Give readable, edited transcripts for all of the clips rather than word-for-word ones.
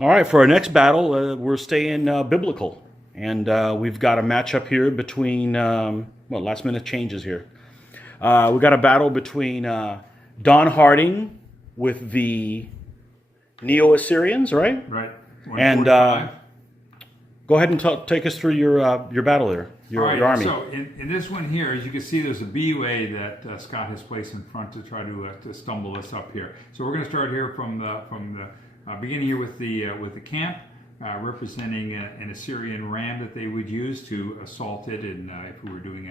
All right, for our next battle, we're staying biblical. And we've got a matchup here between, last minute changes here. We've got a battle between Don Harding with the Neo-Assyrians, right? Right. And go ahead and take us through your battle there, your army. So in this one here, as you can see, there's a BUA that Scott has placed in front to try to stumble us up here. So we're going to start here from the beginning here with the camp, representing an Assyrian ram that they would use to assault it, and if we were doing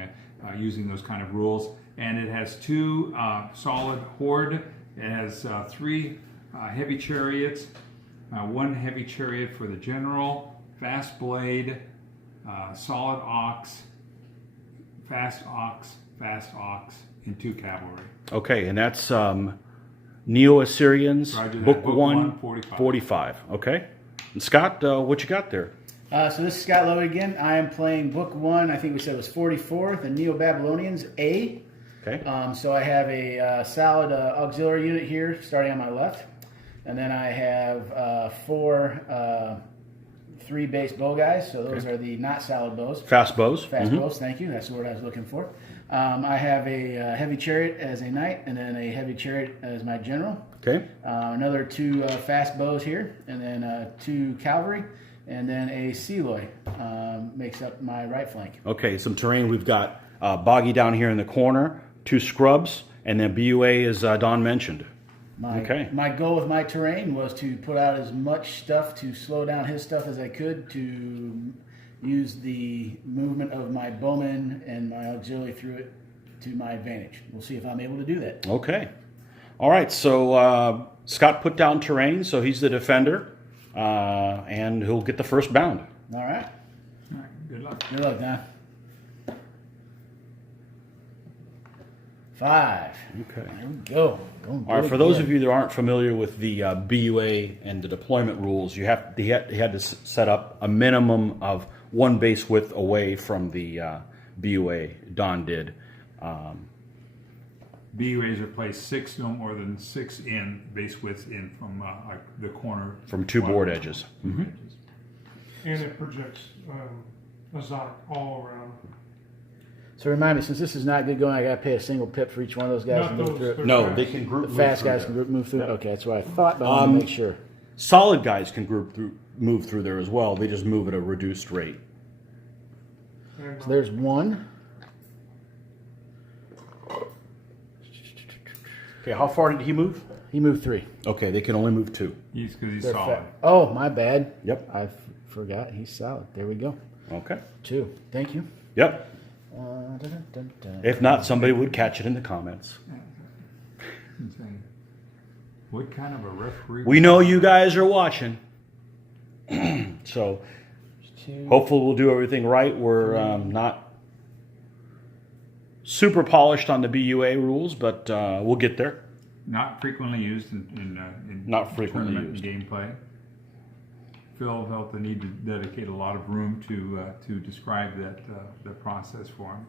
using those kind of rules. And it has two solid horde. It has three heavy chariots, one heavy chariot for the general, fast blade, solid ox, fast ox, and two cavalry. Okay, and that's Neo-Assyrians, Book 1, 45. 45. Okay. And Scott, what you got there? So this is Scott Lowe again. I am playing Book 1, I think we said it was 44, the Neo-Babylonians A. Okay. So I have a solid auxiliary unit here, starting on my left. And then I have three base bow guys. So those are the not solid bows. Fast bows. Fast bows, thank you. That's the word I was looking for. I have a heavy chariot as a knight, and then a heavy chariot as my general. Okay. Another two fast bows here, and then two cavalry, and then a Seloy makes up my right flank. Okay, some terrain. We've got Boggy down here in the corner, two scrubs, and then BUA, as Don mentioned. My goal with my terrain was to put out as much stuff to slow down his stuff as I could, to use the movement of my bowmen and my auxiliary through it to my advantage. We'll see if I'm able to do that. Okay. All right, so Scott put down terrain, so he's the defender, and he'll get the first bound. All right. All right. Good luck. Good luck, Don. 5. Okay. There we go. All right, for those of you that aren't familiar with the BUA and the deployment rules, he had to set up a minimum of one base width away from the BUA. Don did. BUAs are placed no more than 6 in base width in from the corner. From two board edges. Mm-hmm. And it projects a Zot all around. So remind me, since this is not good going, I got to pay a single pip for each one of those guys to move through it. No, they can group The move fast through guys there. can group move through it? Okay, that's what I thought, but I want to make sure. Solid guys can move through there as well. They just move at a reduced rate. So there's one. Okay, how far did he move? He moved 3. Okay, they can only move 2. Because he's They're solid. Oh, my bad. Yep. I forgot. He's solid. There we go. Okay. 2. Thank you. Yep. Dun, dun, dun. If not, somebody would catch it in the comments. What kind of a referee? We know you guys are watching. So, 2. hopefully we'll do everything right. We're not super polished on the BUA rules, but we'll get there. Not frequently used in Not frequently tournament gameplay. Phil felt the need to dedicate a lot of room to describe the process for him.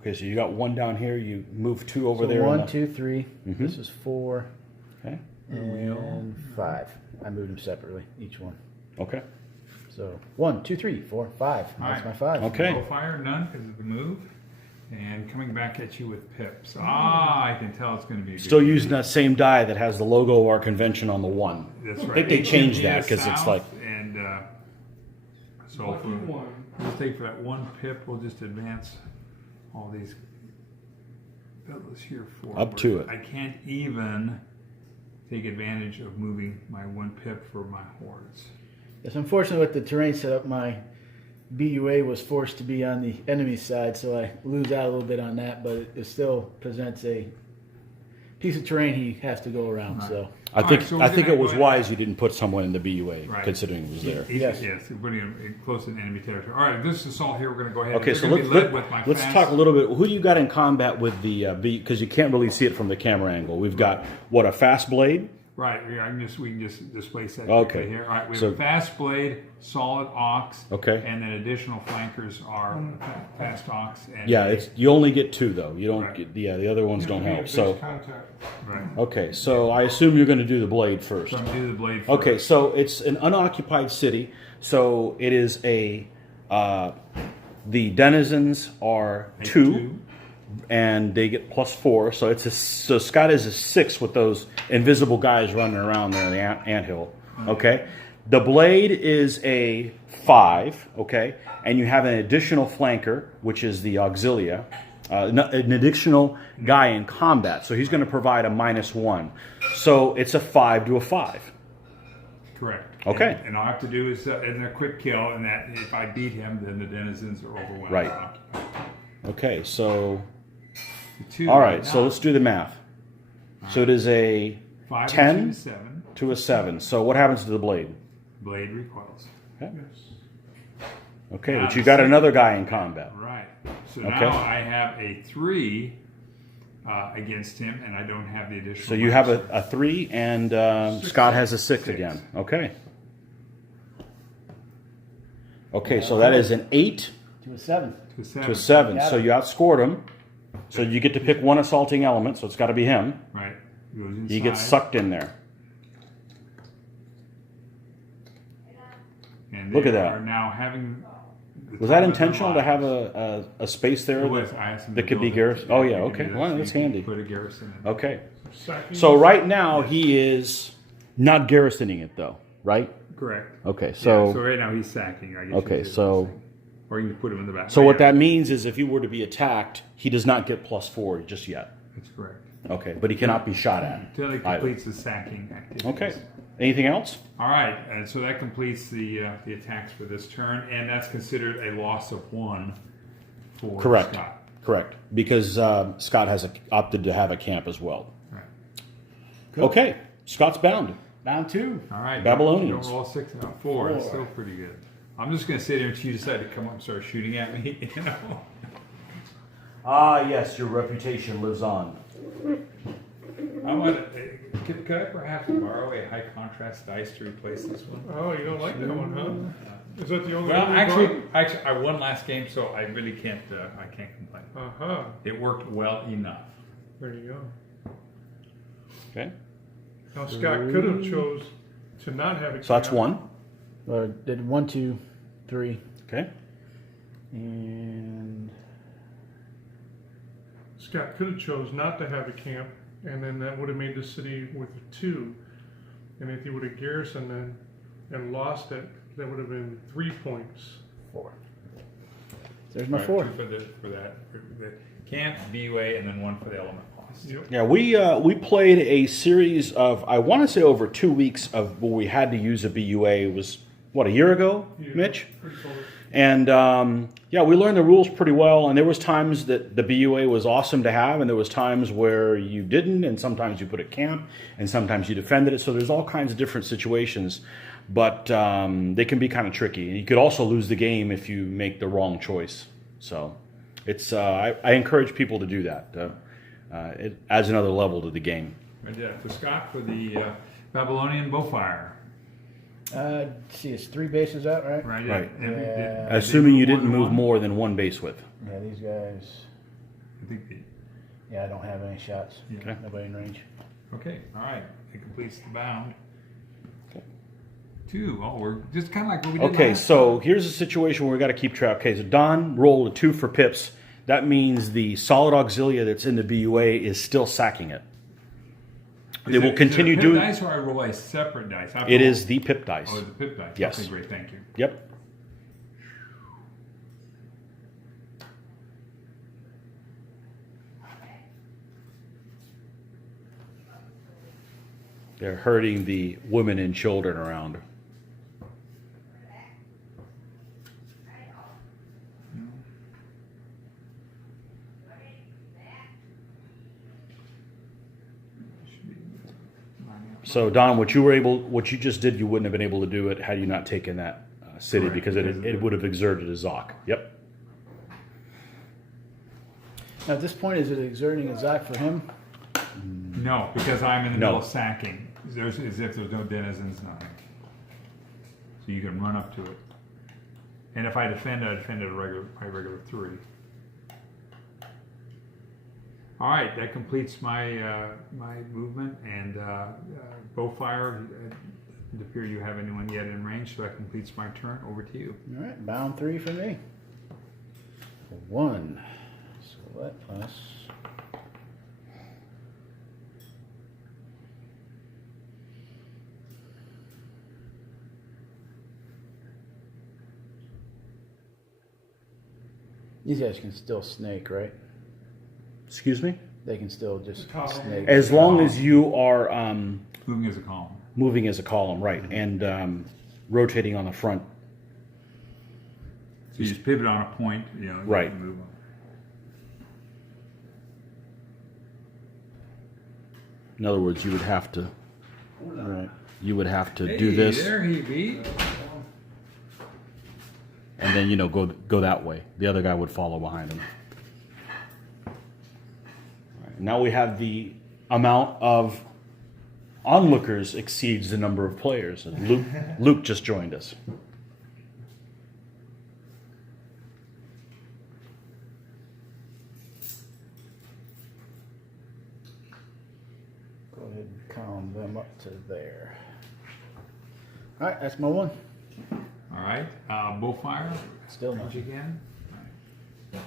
Okay, so you got 1 down here. You move 2 over So there. 1, 2, 3. Mm-hmm. This is 4. Okay. And 5. I moved them separately, each one. Okay. So 1, 2, 3, 4, 5. That's All right. my 5. Okay. No fire, none because of the move. And coming back at you with pips. I can tell it's going to be a good Still game. using that same die that has the logo of our convention on the 1. That's I right. think they changed that Yeah, because it's south, like... And so Lucky one. we'll take for that 1 pip, we'll just advance all these fellows here forward. Up to it. I can't even take advantage of moving my 1 pip for my hordes. Yes, unfortunately, with the terrain setup, my BUA was forced to be on the enemy side, so I lose out a little bit on that, but it still presents a piece of terrain he has to go around. Right. So I All think right, so we're it gonna was go ahead- wise you didn't put someone in the BUA, Right. considering it was there. Yes. Yes, we're putting him close in enemy territory. All right, this assault here, we're going to go ahead. Okay, They're so gonna be led with my let's fast- talk a little bit. Who do you got in combat with the because you can't really see it from the camera angle. We've got a fast blade, Right, we can just displace that Okay. quickly here. All right, we have So- a fast blade, solid ox, Okay. and then additional flankers are fast ox. And Yeah, you only get 2 though. You don't Right. get the other ones don't help. So Contact. right. okay, so I assume you're going to do the blade first. So I'm gonna do the blade first. Okay, so it's an unoccupied city. So it is the denizens are 2. And they get +4, so so Scott is a 6 with those invisible guys running around there in the anthill. Okay, the blade is a 5. Okay, and you have an additional flanker, which is the auxilia, an additional guy in combat. So he's going to provide a -1. So it's a 5 to a 5. Correct. Okay. And all I have to do is a quick kill, and that if I beat him, then the denizens are overwhelmed. Right. Okay, so 2 all right, now. so let's do the math. So it is a 5 10 and 2 is 7. to a 7. So what happens to the blade? Blade recoils. Okay, Yes. okay, Now but you the got second- another guy in combat. Right. So Okay. now I have a 3 against him, and I don't have the additional. So you have minus. a 3, and Scott has a 6 again. Okay. Okay, so that is an 8 To a 7. To 7. to a 7. Got So it. you outscored him. So you get to pick one assaulting element, so it's got to be him. Right. Goes inside. He gets sucked in there. And Look they at that. Are now having. the Was that top of their intentional to have lives. a space there It was. I asked him that to could be build it. garrison? Oh, yeah, we can okay. do that. Well, So that's you can handy. Put a garrison in. Okay. Sacking So is- right now he is not garrisoning it, though, right? Correct. Okay, Yeah, so so right now he's sacking. I guess. okay, you could so say. Or you can put him in the back. so what Yeah, that means is if he were to be attacked, he does not get +4 just yet. That's correct. Okay, but he cannot be shot at. Until he either. completes the sacking activity. Okay. Anything else? All right, and so that completes the attacks for this turn, and that's considered a loss of 1 for Correct. Scott. Correct. Because Scott has opted to have a camp as well. Right. Okay, Scott's bound. Down 2. All right. Babylonians. Don't roll 6 out. 4. That's still pretty good. I'm just going to sit here until you decide to come up and start shooting at me. You know. Ah, yes, your reputation lives on. I want to. Could I perhaps borrow a high contrast dice to replace this one? Oh, you don't like that one, huh? Is that the only Well, one you actually, I won last game, so I really can't. I can't complain. brought? Uh-huh. It worked well enough. There you go. Okay, Now, Scott could have chose to not have it. so that's 1. Did 1, 2, 3. Okay. And Scott could have chose not to have a camp, and then that would have made the city with a 2. And if he would have garrisoned then and lost it, that would have been 3 points. 4. There's my Right, 4. 2 for the camp, BUA, and then 1 for the element loss. Yep. Yeah, we played a series of, I want to say over 2 weeks of where we had to use a BUA. It was, what, a year ago, Yeah, Mitch? pretty close. And yeah, we learned the rules pretty well. And there was times that the BUA was awesome to have, and there was times where you didn't, and sometimes you put it camp, and sometimes you defended it. So there's all kinds of different situations, but they can be kind of tricky. And you could also lose the game if you make the wrong choice. So it's I encourage people to do that. It adds another level to the game. Right, yeah, for Scott for the Babylonian Bowfire. See, it's 3 bases out, right? Right. Right. Yeah. Assuming you didn't move one. more than 1 base width. Yeah, these guys. I think the, Yeah, I don't have any shots. Okay. Nobody in range. okay, all right. It completes the bound. 2. Oh, we're just kind of like what we did Okay, last so here's a situation where we got to keep track. Okay, so Don rolled a 2 for pips. That means the solid auxilia that's in the BUA is still sacking it. They will continue is it a doing. pip dice, or I roll a separate dice? I have It to is roll- the pip dice. Oh, the pip dice. Yes. Okay, great. Thank you. Yep. They're herding the women and children around. So Don, what you just did, you wouldn't have been able to do it had you not taken that city, Correct, because it would have exerted a Zoc. Yep. Now, at this point, is it exerting a Zoc for him? No, because I'm in the No. middle of sacking. There's as if there's no denizens, nothing. So you can run up to it. And if I defend, I defend at a regular 3. All right, that completes my my movement and bow fire. It doesn't appear you have anyone yet in range, so that completes my turn. Over to you. All right, bound 3 for me. 1. So that plus. These guys can still snake, right? Excuse me? They can still just snake. As long as you are Moving as a column. moving as a column, right, and rotating on the front. So you just pivot on a point, you know. Right. You can move on. In other words, you would have to. Right. You would have to Hey, do this, there he be. and then go that way. The other guy would follow behind him. Right. Now we have the amount of onlookers exceeds the number of players. And Luke just joined us. Go ahead and column them up to there. All right, that's my 1. All right. Bow fire. Still Range not. again. All right.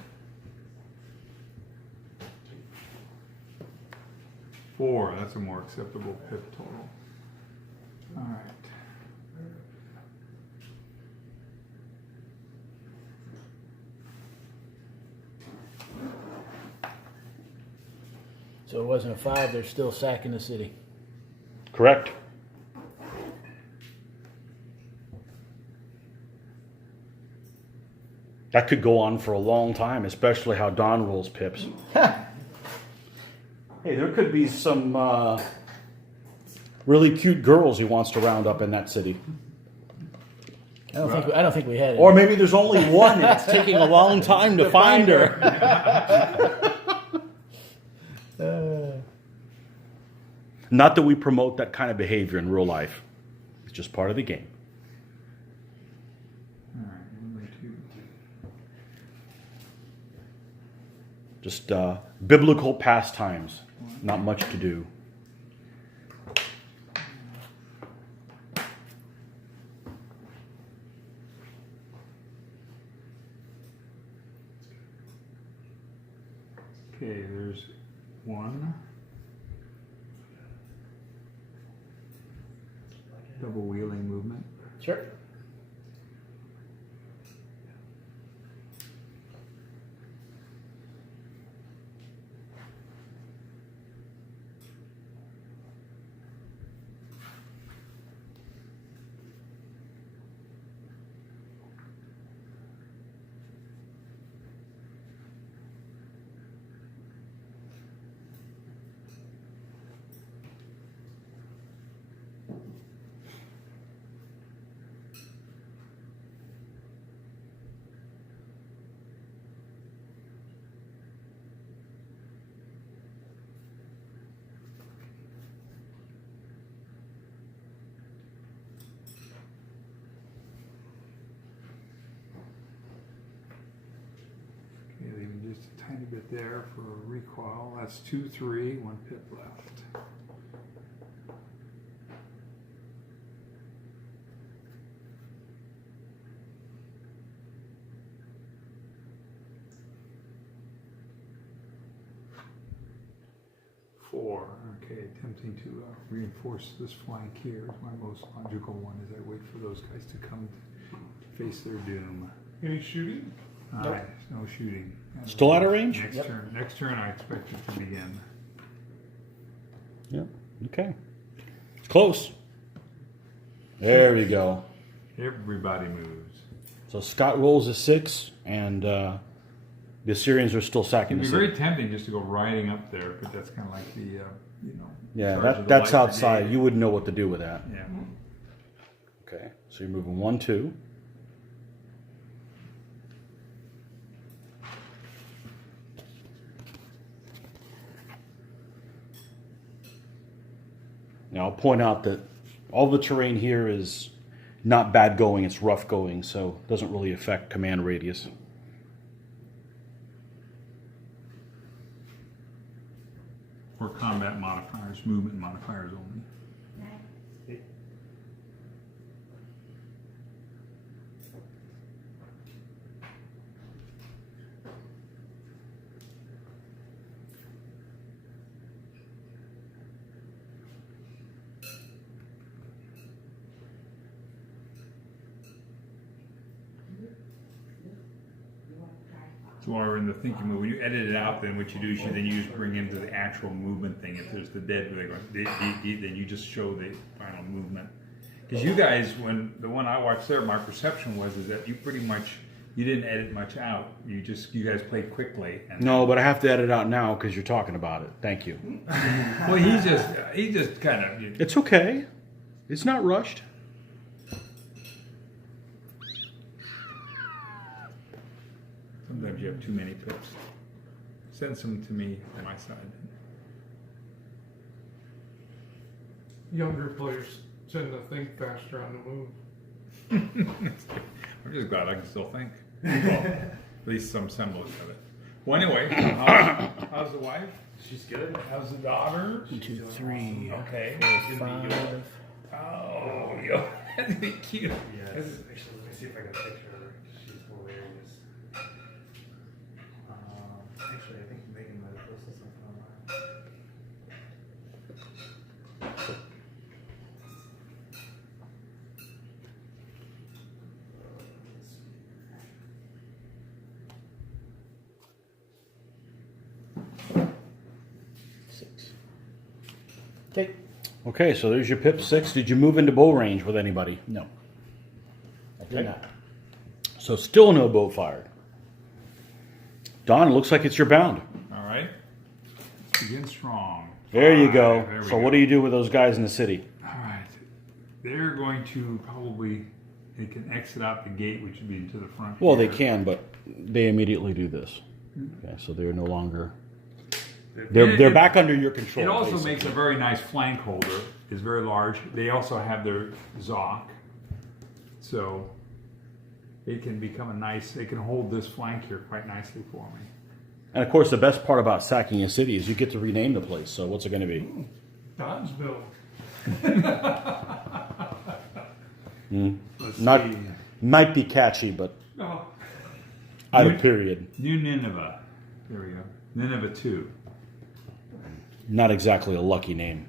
4. That's a more acceptable pip total. All right. So it wasn't a 5. They're still sacking the city. Correct. That could go on for a long time, especially how Don rolls pips. Hey, there could be some really cute girls he wants to round up in that city. I don't think we had it. Or maybe there's only one and it's taking a long time to find her. Not that we promote that kind of behavior in real life. It's just part of the game. All right. Number 2. Just biblical pastimes. Not much to do. Okay, there's 1. Double wheeling movement. Sure. Okay, leaving just a tiny bit there for recoil. That's 2, 3, 1 pip left. Four. Okay, attempting to reinforce this flank here is my most logical one as I wait for those guys to come to face their doom. Any shooting? Alright, no shooting. Still out of range? Next Yep. turn. Next turn I expect it to begin. Yep. Okay. It's close. There we go. Everybody moves. So Scott rolls a 6, and the Assyrians are still sacking It'd the be city. very tempting just to go riding up there, but that's kind of like the, you know. Yeah, charge of the that's light outside. brigade. You wouldn't know what to do with that. Yeah. Okay, so you're moving 1, 2. Now, I'll point out that all the terrain here is not bad going, it's rough going, so it doesn't really affect command radius. Or combat modifiers, movement modifiers only. So while we're in the thinking mode, when you edit it out, then what you do is you just bring into the actual movement thing. If there's the dead, then you just show the final movement. Because you guys, when the one I watched there, my perception is that you pretty much, you didn't edit much out. You guys played quickly. And No, but I have to edit out now because you're talking about it. Thank you. well, he just kind of. It's okay. It's not rushed. Sometimes you have too many pips. Send some to me on my side. Younger players tend to think faster on the move. I'm just glad I can still think. Well, at least some semblance of it. Well, anyway, how's the wife? She's good. How's the daughter? 1, 2, 3, Okay. 4, 5. Oh, yo, that'd be cute. Yes. Actually, let me see if I got a picture of her. She's hilarious. Actually, I think Megan might have posted something online. Okay. Okay, so there's your pip 6. Did you move into bow range with anybody? No. I did Okay. not. So still no bow fired. Don, it looks like it's your bound. All right. Begin strong. There you go. There we So go. what do you do with those guys in the city? All right. They're going to probably, they can exit out the gate, which would be to the front. Well, they here. can, but they immediately do this. Okay, so they're no longer... They're back under your control. It also basically. makes a very nice flank holder. It's very large. They also have their Zoc. So it can become a nice, they can hold this flank here quite nicely for me. And of course, the best part about sacking a city is you get to rename the place. So what's it going to be? Dodgeville. Let's Not see. might be catchy, but Oh, out of period. New Nineveh. There we go. Nineveh 2. Not exactly a lucky name.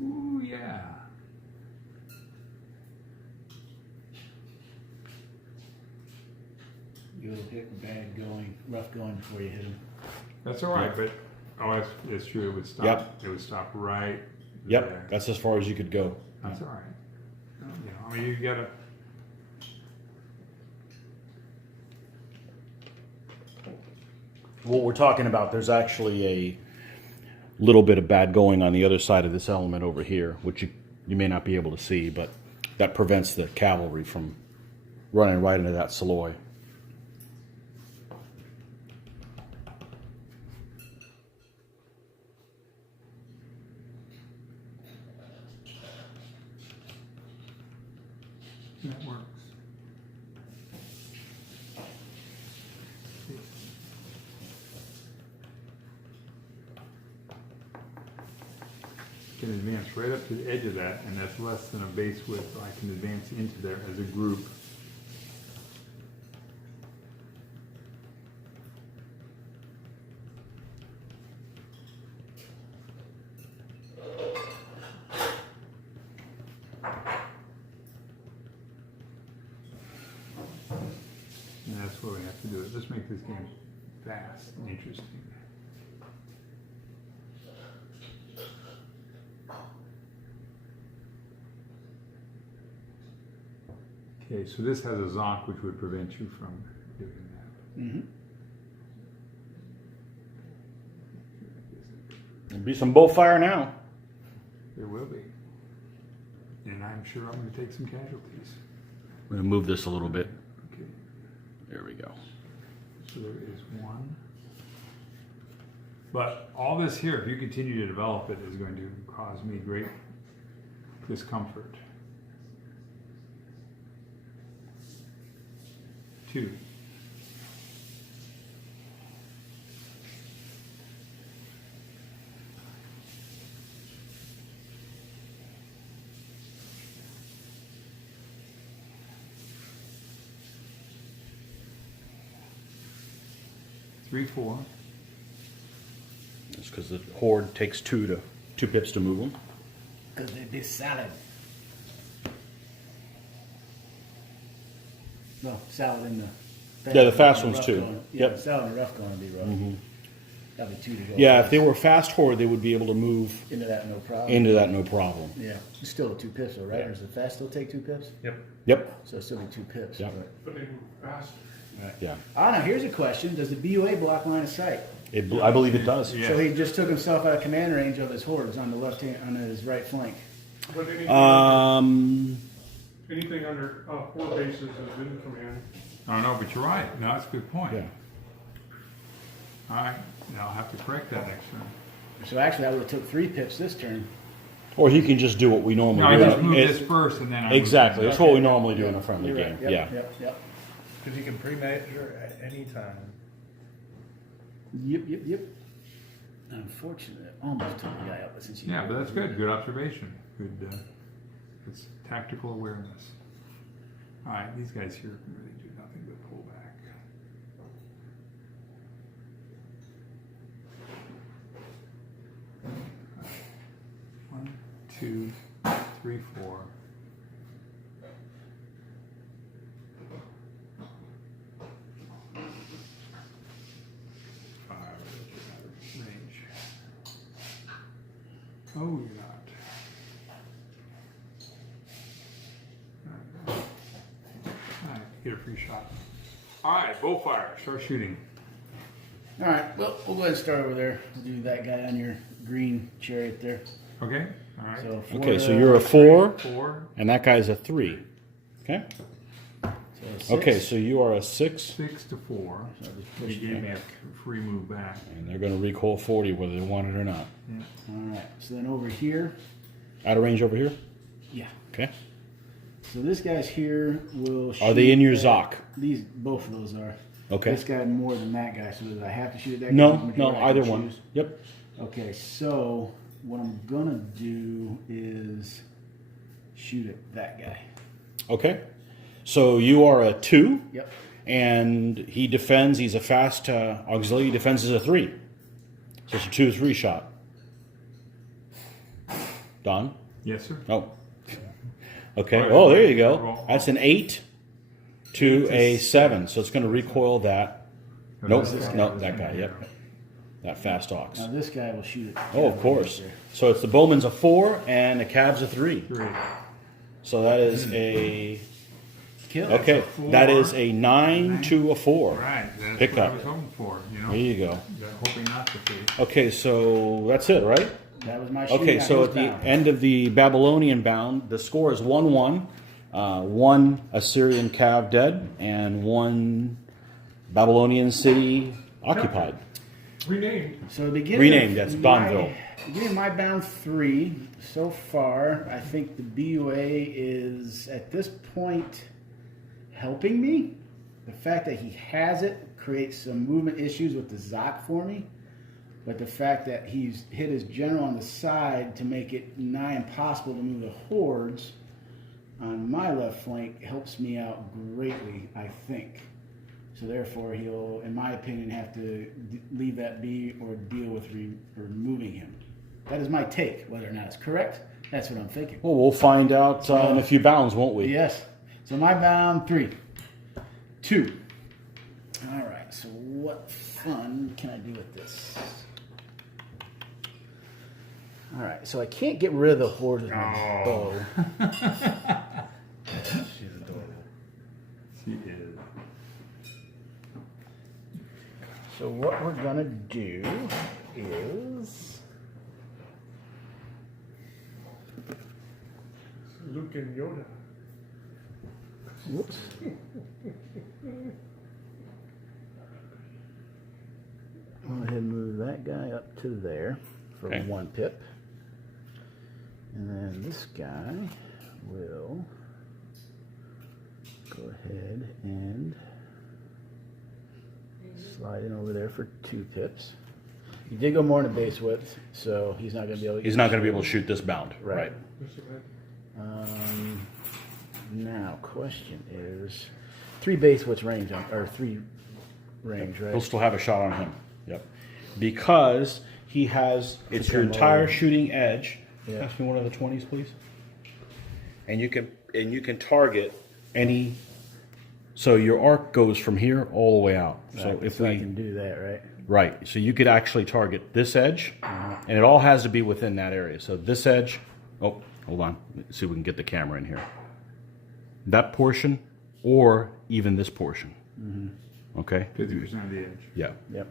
Ooh, yeah. You'll hit bad going, rough going before you hit him. That's all right, but it's true. It would stop. Yep. It would stop right Yep, there. that's as far as you could go. That's all right. You know, I mean, you gotta. What we're talking about, there's actually a little bit of bad going on the other side of this element over here, which you may not be able to see, but that prevents the cavalry from running right into that Saloy. That works. Can advance right up to the edge of that, and that's less than a base width, so I can advance into there as a group. And that's what we have to do. Just make this game fast and interesting. Okay, so this has a Zoc which would prevent you from doing that. Mm-hmm. There'll be some bow fire now. There will be. And I'm sure I'm going to take some casualties. I'm going to move this a little bit. Okay. There we go. So there is one. But all this here, if you continue to develop it, is going to cause me great discomfort. 2. Three, 4. That's because the horde takes 2 pips to move them. Because they'd be salad. No, salad in the... Yeah, the fast ones rough too. Going, Yep. the salad and rough going to be rough. That'd be 2 to go. Yeah, if they were fast horde, they would be able to move Into that, no problem. into that no problem. Yeah, it's still 2 pips though, right? Or does the fast still take 2 pips? Yep. Yep. So it'll still be 2 pips. Yeah. But they move faster. Yeah. Ah, now here's a question. Does the BUA block line of sight? I believe it does. Yeah. So he just took himself out of command range of his hordes on the left hand, on his right flank. But anything, anything under 4 bases is in command. I don't know, but you're right. No, that's a good point. Yeah. All right. Now I'll have to correct that next turn. So actually, I would have took 3 pips this turn. Or he can just do what we normally No, I do. just moved It- this first and then I Exactly. moved That's what we normally do in a friendly You're game. right. Yep, Yeah. Yep. Yep. Because you can pre-measure at any time. Yep. Unfortunately, I almost took the guy out, but since you. Yeah, but that's good. Good observation. Good. It's tactical awareness. All right, these guys here can really do nothing but pull back. One, 2, 3, 4. Range. Oh, you're not. Alright, get a free shot. Alright, bow fire. Start shooting. All right. Well, we'll go ahead and start over there. We'll do that guy on your green chariot there. Okay? Alright. So Okay, so you're a 4, 4, and that guy's a 3. Okay? Okay, so you are a 6, 6 to 4. So I'll just He push gave me a free move back. and they're going to recoil 40 whether they want it or not. Yeah. All right. So then over here, Out of range over here? yeah. Okay. So this guy's here will. Are they in your shoot at- Zoc? These, both of those are. Okay. This guy more than that guy. So does I have to shoot at that guy? No, Majority no, I can either one. choose? Yep. Okay, so what I'm gonna do is shoot at that guy. Okay. So you are a 2, Yep. and he defends. He's a fast auxiliary. He defends as a 3. So it's a 2-3 shot. Don? Yes, sir. Oh. Okay. Right. Oh, there you go. Roll. That's an 8 to a 7. So it's going to recoil that. Nope. This guy. No, that guy. Yep. That fast ox. Now this guy will shoot it. Oh, of course. So it's the bowman's a 4 and the cav's a 3. 3. So that is a Kill. okay. That's a 4. That is a 9 to a 4. Right. That's Pick what I up. was hoping for, you know. There you go. Hoping not to be. Okay, so that's it, right? That was my shooting. Okay, Now so he's at the down. end of the Babylonian bound, the score is 1-1. 1 Assyrian cav dead and 1 Babylonian city occupied. Renamed. So the beginning. Renamed, of that's my- Bonneville. Beginning of my bound 3 so far. I think the BUA is at this point helping me. The fact that he has it creates some movement issues with the Zoc for me. But the fact that he's hit his general on the side to make it nigh impossible to move the hordes on my left flank helps me out greatly, I think. So therefore, he'll, in my opinion, have to leave that be or deal with removing him. That is my take. Whether or not it's correct, that's what I'm thinking. Well, we'll find out in a few bounds, won't we? Yes. So my bound 3, 2. All right. So what fun can I do with this? All right. So I can't get rid of the horde with my bow. She's adorable. She is. So what we're gonna do is Luke and Yoda. Whoops. Go ahead and move that guy up to there for Okay. 1 pip. And then this guy will go ahead and slide in over there for 2 pips. He did go more than a base width, so he's not going to be able to He's not going to be able to shoot this bound. Right. Just a bit. Now, question is 3 base widths range, or 3 range, right? He'll still have a shot on him. Yep. Because he has, it's your entire shooting edge. Yeah. Pass me one of the 20s, please. And you can target any. So your arc goes from here all the way out. So Right, if so I we can do that, right? right, so you could actually target this edge, and it all has to be within that area. So this edge. Oh, hold on. Let's see if we can get the camera in here. That portion, or even this portion. Okay. 50% of the edge. Yeah. Yep.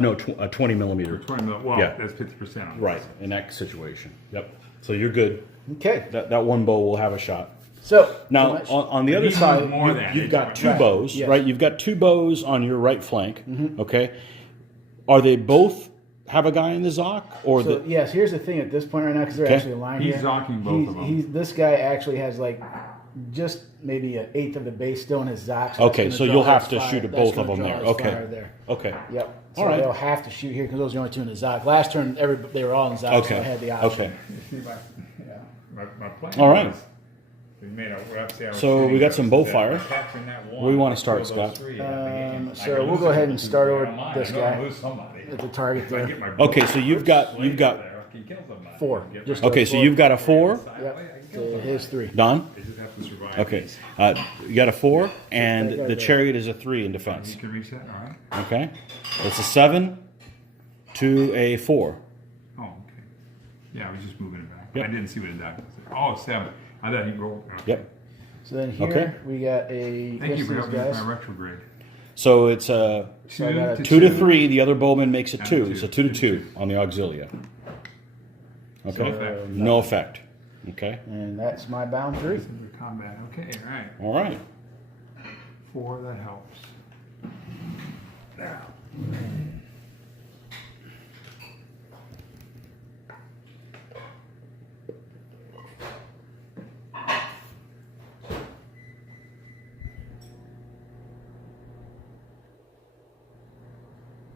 No, 20 millimeter. 20 mil. Well, Yeah. that's 50% on Right, in that situation. Yep. So you're good. Okay. That one bow will have a shot. So Now, much- on the other Even side, more than you've it's got right. 2 Right. bows, Yes. right? You've got 2 bows on your right flank. Okay. Are they both have a guy in the Zoc, or So the? yes, here's the thing at this point right now, because they're Okay. actually aligned He's here. zocking both of them. This guy actually has like just maybe 1/8 of the base still in his zoc. Okay, so you'll have to shoot at both of them there. Okay. There. Okay. Yep. So All right. they'll have to shoot here because those are the only 2 in the zoc. Last turn, they were all in zoc, so I had the option. Okay. You see, my plan All right. was we made a, we'll have to see how we're So we shooting got those, some bow that fire. we're capturing that one, Where do you wanna kill start, those Scott? 3 at the beginning. So I can we'll lose go ahead them, and start I over don't mind. this I know guy. I'll lose somebody. At the target If I there. get my Okay, so you've got- slave you've got- there, I can kill somebody. 4. Get Just my- Okay, so you've got a 4. Yep. I can kill To somebody. his 3. Don. They just have to survive. Okay. these. You got a 4, and That guy the there. chariot is a 3 in defense. You can reach that, all right? Okay. It's a 7 to a 4. Oh, okay. Yeah, I was just moving it back. Yep. I didn't see what the doc was. Oh, 7. I thought he rolled. Okay. Yep. So then here Okay. we got a. Thank you for these helping with guys. my retrograde. So it's a So I got a 2 to 3. The other bowman makes it And 2. 2. So 2 to 2 on the auxilia. Okay. No effect. No effect. Okay. And that's my bound 3. Under combat. Okay, all right. All right. 4, that helps. Now.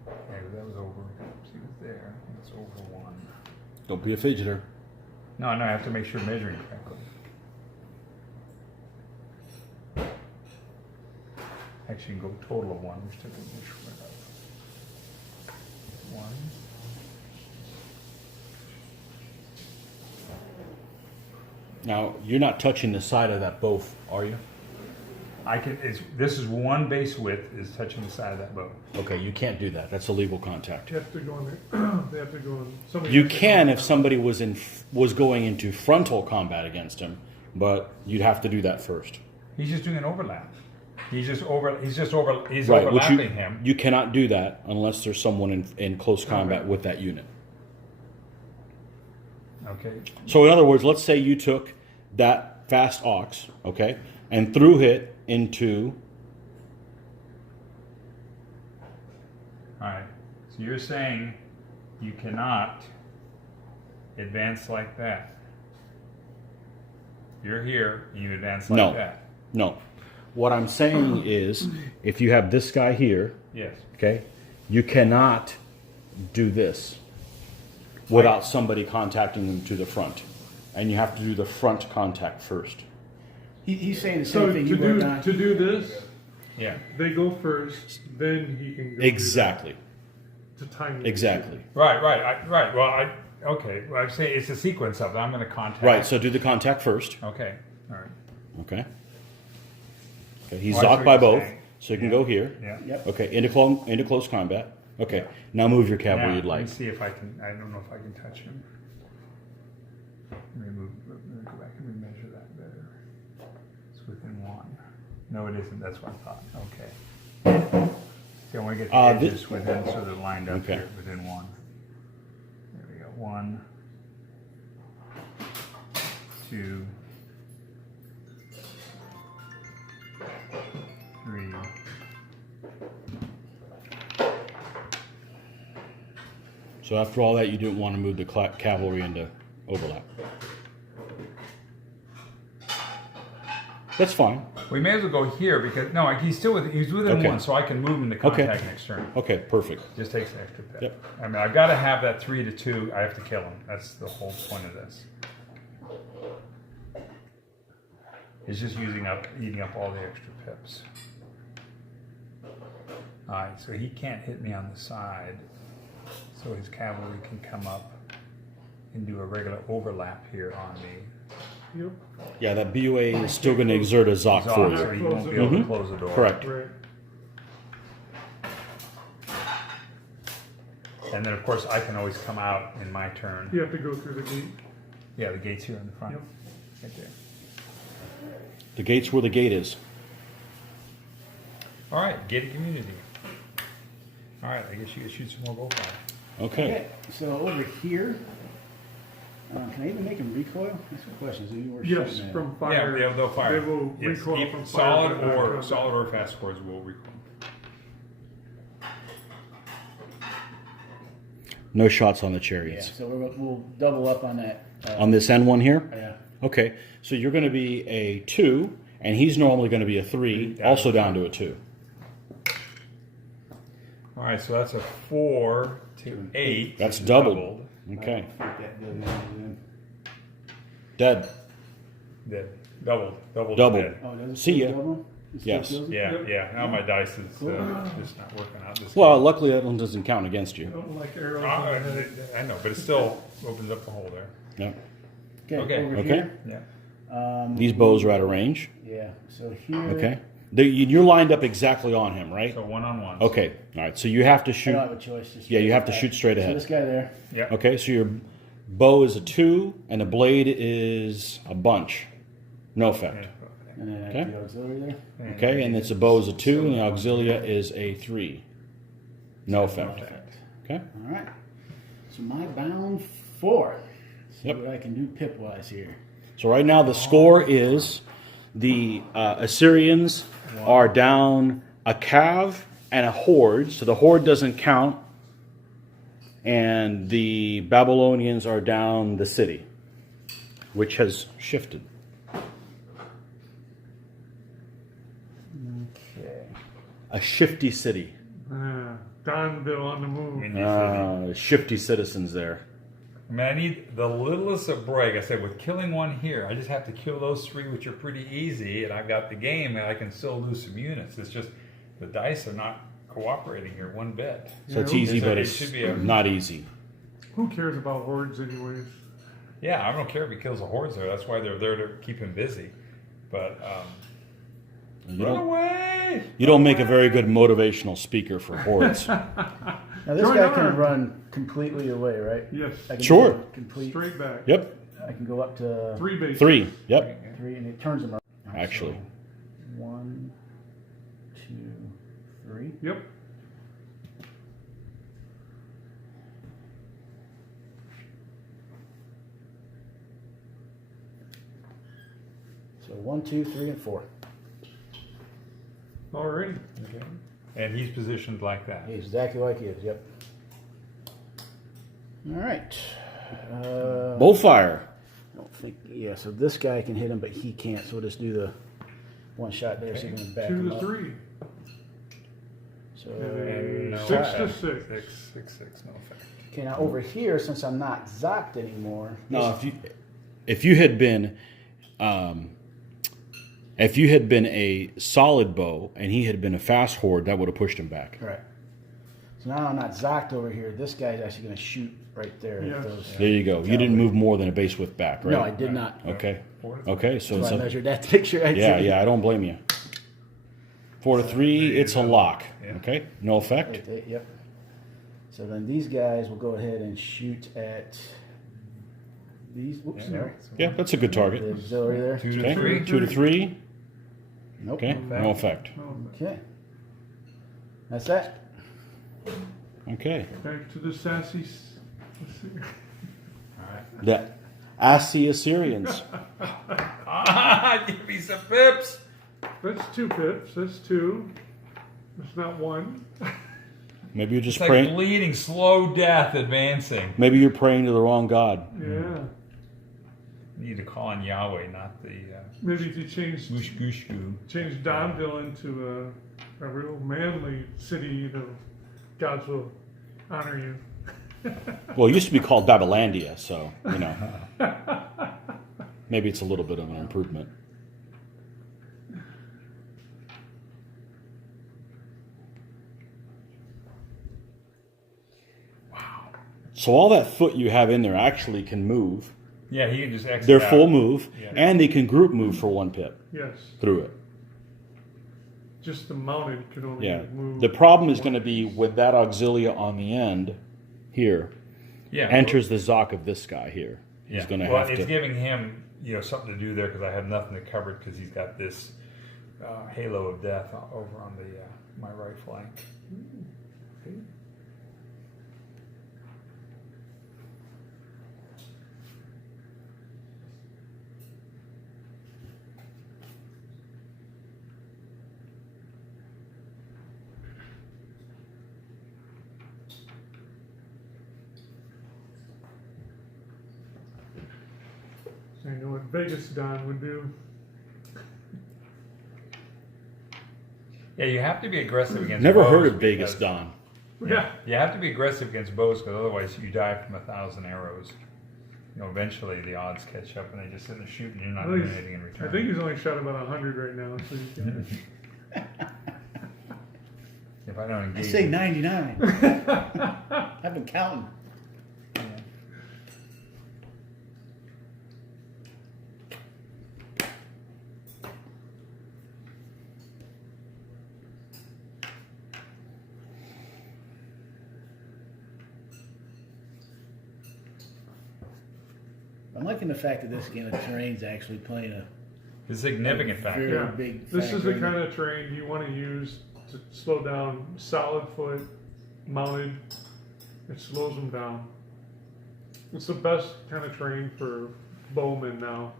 Okay, that was over. She was there. It's over 1. Don't be a fidgeter. No, I have to make sure I'm measuring correctly. Actually, you can go total of 1, which took a which of 1. Now you're not touching the side of that bow, are you? I can. This is 1 base width is touching the side of that bow. Okay, you can't do that. That's illegal contact. You have to go in there. They have to go in. Somebody You has to can go if in. somebody was going into frontal combat against him, but you'd have to do that first. He's just doing an overlap. He's Right, which overlapping him. you cannot do that unless there's someone in close combat with that unit. Okay. So in other words, let's say you took that fast ox, okay, and threw it into. All right. So you're saying you cannot advance like that. You're here and you advance like No. that. No. What I'm saying is, if you have this guy here, Yes. okay, you cannot do this without somebody contacting them to the front. And you have to do the front contact first. He's saying the So same thing you were not. to do this, Yeah. they go first, then he can go. Exactly. To time it. Exactly. Right. Well, okay. Well, I'm saying it's a sequence of them. I'm going to contact. Right, so do the contact first. Okay. All right. Okay. Okay, he's Oh, I see zocked what by you're both, saying. so you can go here. Yeah. Yep. Okay, into close combat. Okay, now move your cavalry Now, you'd let like. me see if I can. I don't know if I can touch him. Let me go back and remeasure that better. It's within 1. No, it isn't. That's what I thought. Okay. See, I want to get the edges within, so they're lined up Okay. here within 1. There we go. 1, 2, So after all that, you didn't want to move the cavalry into overlap. That's fine. We may as well go here because no, he's within Okay. 1, so I can move him to contact next turn. Okay, perfect. Just takes an extra pip. Yep. I mean, I've got to have that 3 to 2. I have to kill him. That's the whole point of this. He's just eating up all the extra pips. All right, so he can't hit me on the side, so his cavalry can come up and do a regular overlap here on me. Yep. Yeah, that BUA is still going to exert a Zoc for So you. he won't be able to close the door. Correct. Right. And then, of course, I can always come out in my turn. You have to go through the gate. Yeah, the gate's here in the front. Yep. Right there. The gate's where the gate is. All right, gated community. All right, I guess you can shoot some more bullfire. Okay. Okay, so over here, can I even make them recoil? That's the question. So you were Yes, shooting at. from fire. Yeah, they'll fire. They will Yes, recoil even from solid fire. or fast scores will recoil. No shots on the Yeah, chariots. so we'll double up on that. On this end one here? Yeah. Okay, so you're going to be a 2, and he's normally going to be a 3, also down to a 2. All right, so that's a 4 to 8. That's which is doubled. Okay. Think that does anything. Dead. Dead. Doubled. Doubled. Dead. Oh, does it See still ya. double? It still Yes. kills it? Yeah, Yep. yeah. Now my dice is just not working out. This Well, game. luckily that one doesn't count against I you. don't like arrows. Ah, in the head. I know, but it still opens up a hole there. No. Okay, Okay. over Okay. here. Yeah. These bows are out of range. Yeah, so here. Okay. You're lined up exactly on him, right? So 1-on-1. Okay. All right. So you have to I shoot. don't have a choice. Just Yeah, you have to back. shoot straight So ahead. this guy there. Yeah. Okay. So your bow is a 2, and the blade is a bunch. No effect. And then Okay. the auxiliary there. Okay. And it's a bow is a 2, and the auxilia is a 3. No effect. Perfect. Okay. All right. So my bound 4. See Yep. what I can do pip wise here. So right now the score is the Assyrians are down a cav and a horde, so the horde doesn't count, and the Babylonians are down the city, which has shifted. Okay. A shifty city. Donville on the move. Shifty citizens there. I mean, I need the littlest of break. I said, with killing one here, I just have to kill those 3, which are pretty easy, and I've got the game, and I can still lose some units. It's just the dice are not cooperating here one bit. So it's Yeah, easy, so but it it's should be a- not easy. Who cares about hordes anyways? Yeah, I don't care if he kills the hordes there. That's why they're there to keep him busy. But You run don't, away! you don't make a very good motivational speaker for hordes. Now this Join guy our- can run completely away, right? Yes. I can Sure. go Complete. Straight back. Yep. I can go up to 3 bases. 3. Yep. 3, and it turns them around. Actually. 1, 2, 3. Yep. So 1, 2, 3, and 4. Alrighty. Okay. And he's positioned like that. He's exactly like he is. Yep. All right. Bowfire. I don't think. Yeah. So this guy can hit him, but he can't. So we'll just do the one shot there. So you can back 2 him to up. 3. So And no 6 to effect. 6. 6, no effect. okay. Now over here, since I'm not zocked anymore. No, if you had been a solid bow and he had been a fast horde, that would have pushed him back. Correct. So now I'm not zocked over here. This guy's actually going to shoot right there. Yeah. At those. There you go. You didn't move more than a base width back, right? No, I did not. Okay. Okay. So So it's I measured that picture. Right yeah, there. yeah. I don't blame you. 4 to 3. It's a lock. Yeah. Okay. No effect. Right there, yep. So then these guys will go ahead and shoot at these. Whoops, sorry. Yeah, that's a good The target. auxiliary there. 2 to Okay. 3. 2 to 3. Nope. Okay. No effect. Okay. That's that. Okay. Back to the sassy. Let's see. The Assyrians. Ah, give me some pips. That's 2 pips. That's 2. That's not 1. Maybe you're just It's like praying. bleeding, slow death advancing. Maybe you're praying to the wrong god. Yeah. You need to call on Yahweh, not the Maybe if you change Gushgushu. Donville into a real manly city, you know, gods will honor you. Well, it used to be called Babylandia, so you know. Maybe it's a little bit of an improvement. Wow. So all that foot you have in there actually can move. Yeah, he can just exit They're out. full move, Yeah. and they can group move for 1 pip Yes. through it. Just the mounted can only Yeah. move. The problem is going to be with that auxilia on the end here Yeah. enters the zoc of this guy here. He's going to well, have it's to. giving him, something to do there because I have nothing to cover it because he's got this halo of death over on the my right flank. I know what Vegas Don would do. Yeah, you have to be aggressive against. Never bows heard of Vegas because- Don. Yeah. You have to be aggressive against bows because otherwise you die from 1,000 arrows. Eventually the odds catch up and they just sit there shooting. You're not doing anything in return. I think he's only shot about 100 right now. So you can, If I don't I engage. say it. 99. I've been counting. I'm liking the fact that this again, the terrain's actually playing a It's a significant factor. yeah. big This is factor the in kind of terrain you want to use to slow down solid foot, mounted. It slows them down. It's the best kind of terrain for bowmen now.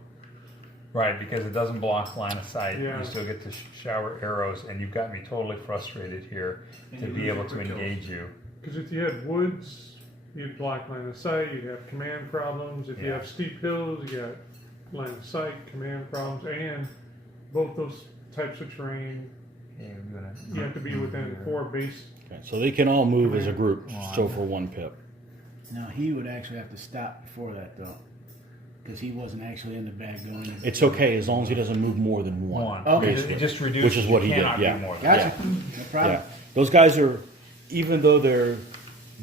Right, because it doesn't block line of sight. Yeah. You still get to shower arrows, and you've got me totally frustrated here to be able to engage you. Because if you had woods, you'd block line of sight, you'd have command problems. If you Yeah. have steep hills, you got line of sight, command problems, and both those types of terrain, Yeah, you're gonna- you have to be within 4 base. Okay, so they can all move as a group, so for 1 pip. Now he would actually have to stop before that though, because he wasn't actually in the bag going. in. It's okay as long as he doesn't move more than one. One. Okay. It just reduces. Which is what you he did, cannot yeah. do more than Gotcha. that. No problem. Yeah, those guys are, even though they're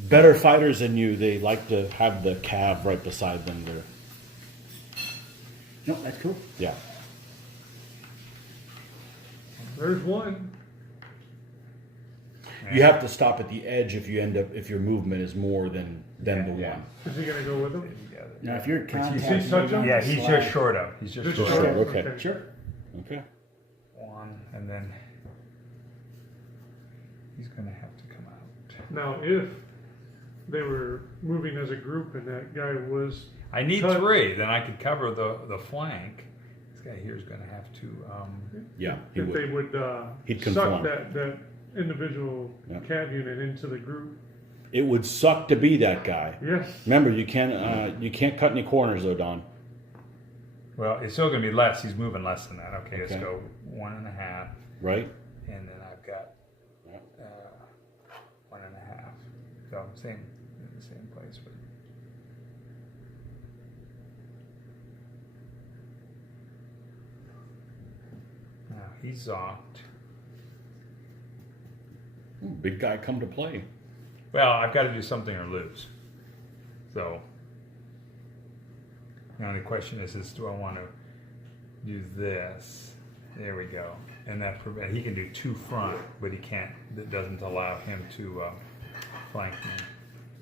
better fighters than you, they like to have the cav right beside them. There, No, that's cool. yeah. There's one. You have to stop at the edge if your movement is more than the Yeah. one. Is he going to go with him? Together. Now if you're he contacting, touch him? Yeah, he's just short of. He's just Just short short. of. Okay. Sure. Okay. One, and then he's going to have to come out. Now, if they were moving as a group and that guy was, I need Cut. 3, then I could cover the flank. This guy here is going to have to. Yeah, he if they would. would He'd suck conform. that individual Yeah. cav unit into the group. It would suck to be that guy. Yes. Remember, you can't cut any corners though, Don. Well, it's still going to be less. He's moving less than that. Okay, let's Okay. go 1.5, Right? and then I've got 1.5. So same in the same place, but. Now he's zonked. Ooh, big guy come to play. Well, I've got to do something or lose. So now the question is do I want to do this? There we go. And that he can do 2 front, but he can't. That doesn't allow him to flank me,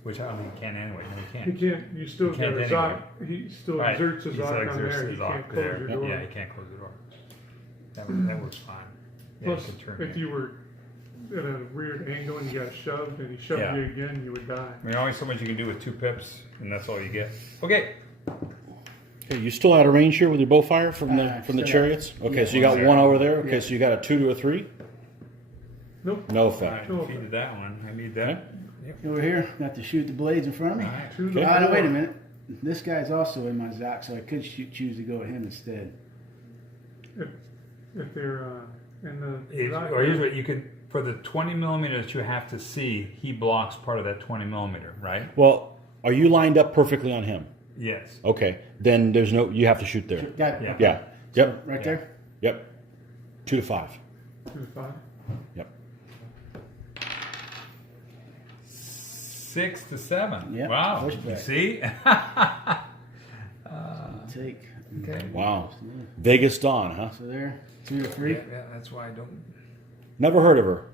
which I mean he can anyway. No, he He can't. can't, you still He got can't a zoc, he still Right. exerts his He zoc on exerts there, his he zoc can't there. close your door. Yeah, he can't close the door. That works fine. Yeah, Plus, he can turn if me. you were at a weird angle and you got shoved and he shoved Yeah. you again, you would die. I mean, only so much you can do with 2 pips, and that's all you get. Okay. Okay, you still out of range here with your bow fire from the Still out. chariots? Okay, Yeah. so you got 1 over there. Okay, so you got a 2 to a 3. Nope. No I effect. defeated that one. I need that. Over here, got to shoot the blades in front of me. To the Oh, no, wait a floor. minute. This guy's also in my Zoc, so I could choose to go with him instead. If they're in the. Or here's what you could, for the 20 millimeters you have to see, he blocks part of that 20 millimeter, right? Well, are you lined up perfectly on him? Yes. Okay, then there's no. You have to shoot there. That, Yeah. Yeah. Yep. Right there? Yep. 2 to 5. 2 to 5. Yep. 6 to 7. Yeah, Wow. push You back. see? Take. Okay. Wow. Vegas Dawn, huh? So there, 2 to 3. Yeah, that's why I don't. Never heard of her.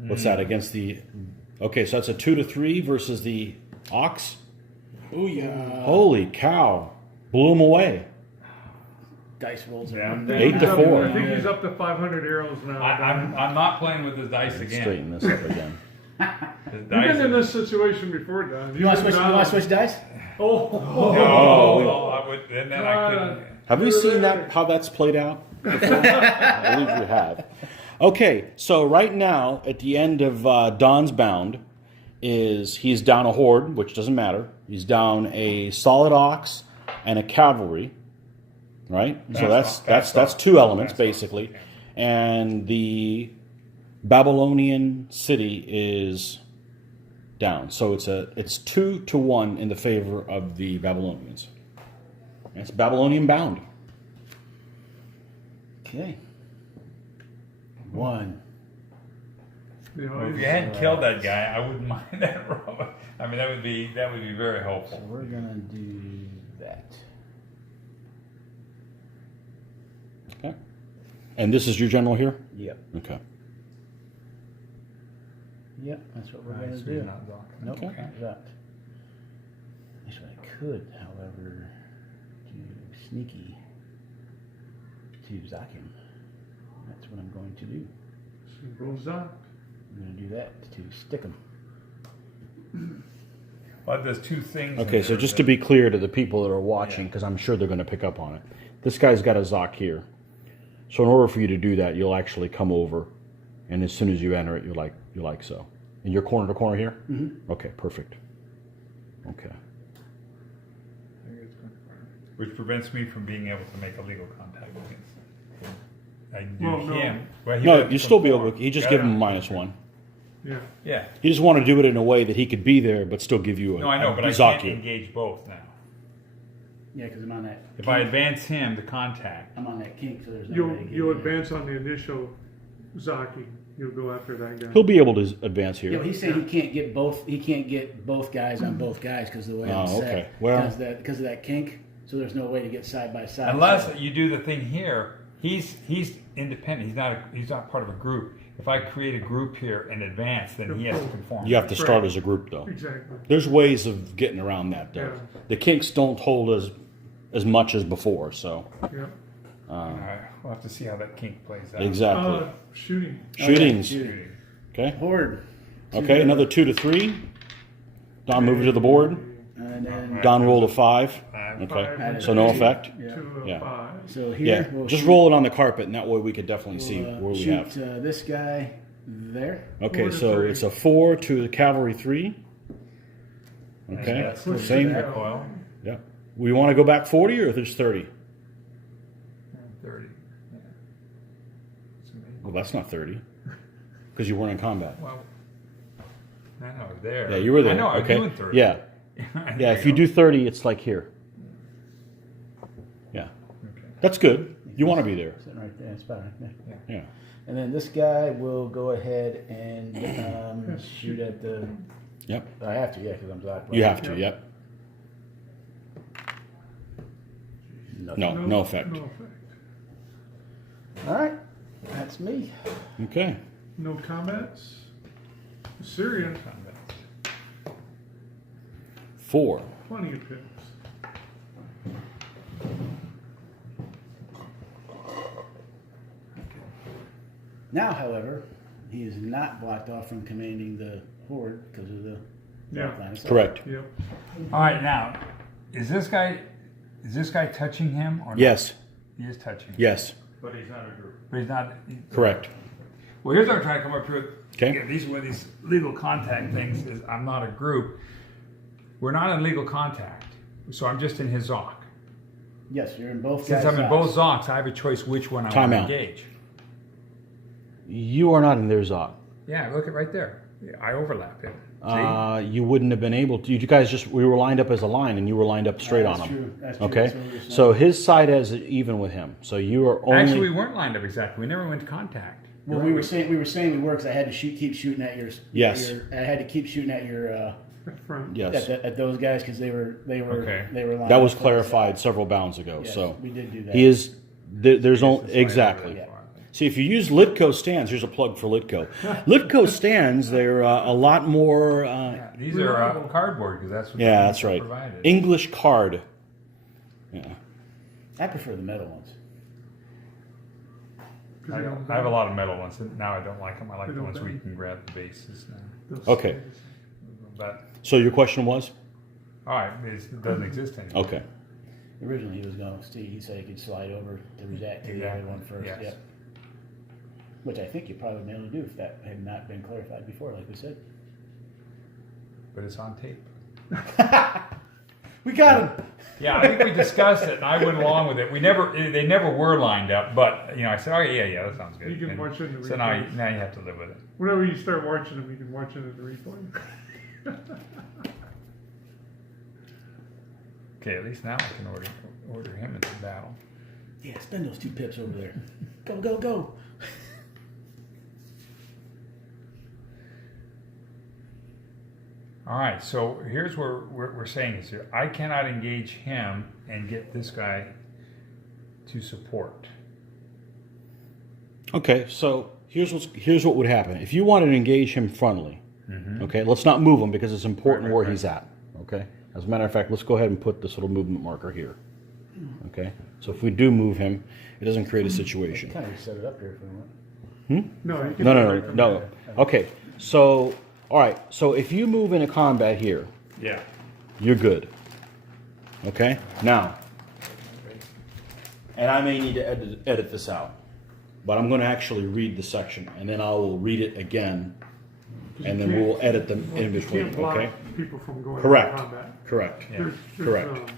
What's that against the? Okay, so that's a 2 to 3 versus the Ox. Oh yeah. Holy cow! Blew him away. Dice rolls Yeah. are 8 to 4. I think he's up to 500 arrows now. I'm not playing with the dice again. Straighten this up again. The You've dice been in is- this situation before, Don. You want to switch dice? Oh. No, I would, and then I couldn't. Have we seen that? How that's played out? Before? I believe we have. Okay, so right now at the end of Dawn's Bound, he's down a horde, which doesn't matter. He's down a solid ox and a cavalry, right? So that's 2 elements basically, and the Babylonian city is down. So it's 2 to 1 in the favor of the Babylonians. That's Babylonian Bound. Okay. 1. You know, Well, if you hadn't killed that guy, I wouldn't mind that roll. I mean, that would be very So helpful. we're gonna do that. Okay. And this is your general here? Yep. Okay. Yep. That's what we're Right, gonna so do. he's not Doc. Nope. Okay. Not that. Wish I could, however, do sneaky to Zakim. That's what I'm going to do. Rolls up. I'm going to do that to stick him. Well, there's 2 things. Okay, in so there just that- to be clear to the people that are watching, because I'm sure they're going to pick up on it. This guy's got a Zoc here. So in order for you to do that, you'll actually come over, and as soon as you enter it, you're like so. And you're corner to corner here? Mm-hmm. Okay, perfect. Okay. which prevents me from being able to make a legal contact against him. I can do Well, no. him. Well, he No, would you still be able conform. to, you just Yeah, give him yeah. -1. Yeah. Yeah. You just want to do it in a way that he could be there, but still give you a No, I know, but I Zoc can't you. engage both now. Yeah, because I'm on that. If I advance him to contact, I'm on that kink, so there's no way to get You'll in. advance on the initial Zaki. You'll go after that guy. He'll be able to advance Yeah, here. but he's saying he can't get both. He can't get both guys on both guys because of the way I'm Oh, set. okay. Well- because of that kink. So there's no way to get side by side. unless you do the thing here, he's independent. He's not part of a group. If I create a group here and advance, then he has to conform. You have to start as a group, though. Exactly. There's ways of getting around that, though. Yeah. The kinks don't hold as much as before, so Yeah. All right, we'll have to see how that kink plays out. exactly. Shooting. Shootings. Shooting. Okay. Horde. Okay. Another 2 to 3. Don move it to the board. And then Don rolled a 5. Five Okay. and So no two. effect. Yeah. 2 of Yeah. 5. so here Yeah. we'll Just shoot, roll it on the carpet, and that way we could definitely see we'll, where we shoot, have. this guy there. Okay. 4 to So 3. it's a 4 to the cavalry 3. Okay. That's Push Same. it that out. coil. Yeah. We want to go back 40 or there's 30? 30. Yeah. It's amazing. Well, that's not 30 because you weren't in combat. Well, I know, there. Yeah, you were there. I know, I'm okay. doing 30. Yeah. Yeah. If you do 30, it's like here. Yeah. Okay. That's good. You want to be there. Sitting right there. It's about right there. Yeah. And then this guy will go ahead and shoot at the. Yep. I have to, yeah, because I'm Zach. You have to. Yep. Nothing. No effect. No effect. All right, that's me. Okay. No comments. Assyrian. 4. Plenty of pips. Now, however, he is not blocked off from commanding the horde because of the Yeah. line of sight. Correct. Yep. All right, now, is this guy touching him or not? Yes. He is touching him. Yes. But he's not a group. But he's not. Correct. Well, here's what I'm trying to come up with. Okay. Again, these are where these legal contact things is. I'm not a group. We're not in legal contact, so I'm just in his ZOC. Yes, you're in both. Since guys' I'm in zocs. both ZOCs, I have a choice which one I Time want to out. engage. You are not in their ZOC. Yeah, look at right there. I overlap it. See? You wouldn't have been able to. You guys we were lined up as a line, and you were lined up straight on That's him. true. That's true. Okay, That's what we're saying. so his side is even with him. So you are only. Actually, we weren't lined up exactly. We never went to contact. Well, we were saying we were because I had to keep shooting at your. Yes. I had to keep shooting at your. Front. Yes, At those guys because they were Okay. lined that was up. clarified several bounds ago. Yes, So we did do that. he is. There's This no is exactly. right. See, if you use Litco stands, here's a plug for Litco. Litco stands, they're a lot more. These are cardboard because that's what Yeah, that's right. provided. English card. Yeah. I prefer the metal ones. I have a lot of metal ones, and now I don't like them. I like They the don't ones where you bend. can grab the bases now. Okay. But So your question was? all right, it doesn't exist anymore. Okay. Originally, he was going to Steve. He said he could slide over to react to the other one first. Yes. Yep. Which I think you probably been able to do if that had not been clarified before, like we said. But it's on tape. We got him. Yeah, I think we discussed it, and I went along with it. They never were lined up, but I said, oh yeah, that sounds good. You can And watch it in the so now replays. you have to live with it. Whenever you start watching them, you can watch it in the replay. Okay, at least now I can order him into battle. Yeah, spend those 2 pips over there. Go, go, go. All right, so here's where we're saying is here. I cannot engage him and get this guy to support. Okay, so here's what would happen. If you wanted to engage him frontally, okay, let's not move him because it's important Right, where right. he's at. Okay? As a matter of fact, let's go ahead and put this little movement marker here. Okay? So if we do move him, it doesn't create a situation. Kind of set it up here if we want. No, you can No. Okay, so, all right, so if you move into combat here, Yeah. you're good. Okay? Now, and I may need to edit this out, but I'm going to actually read the section, and then I will read it again, and then we'll edit them in You between, can't block okay? people from going Correct. into combat. Correct. Yeah. There's, Correct.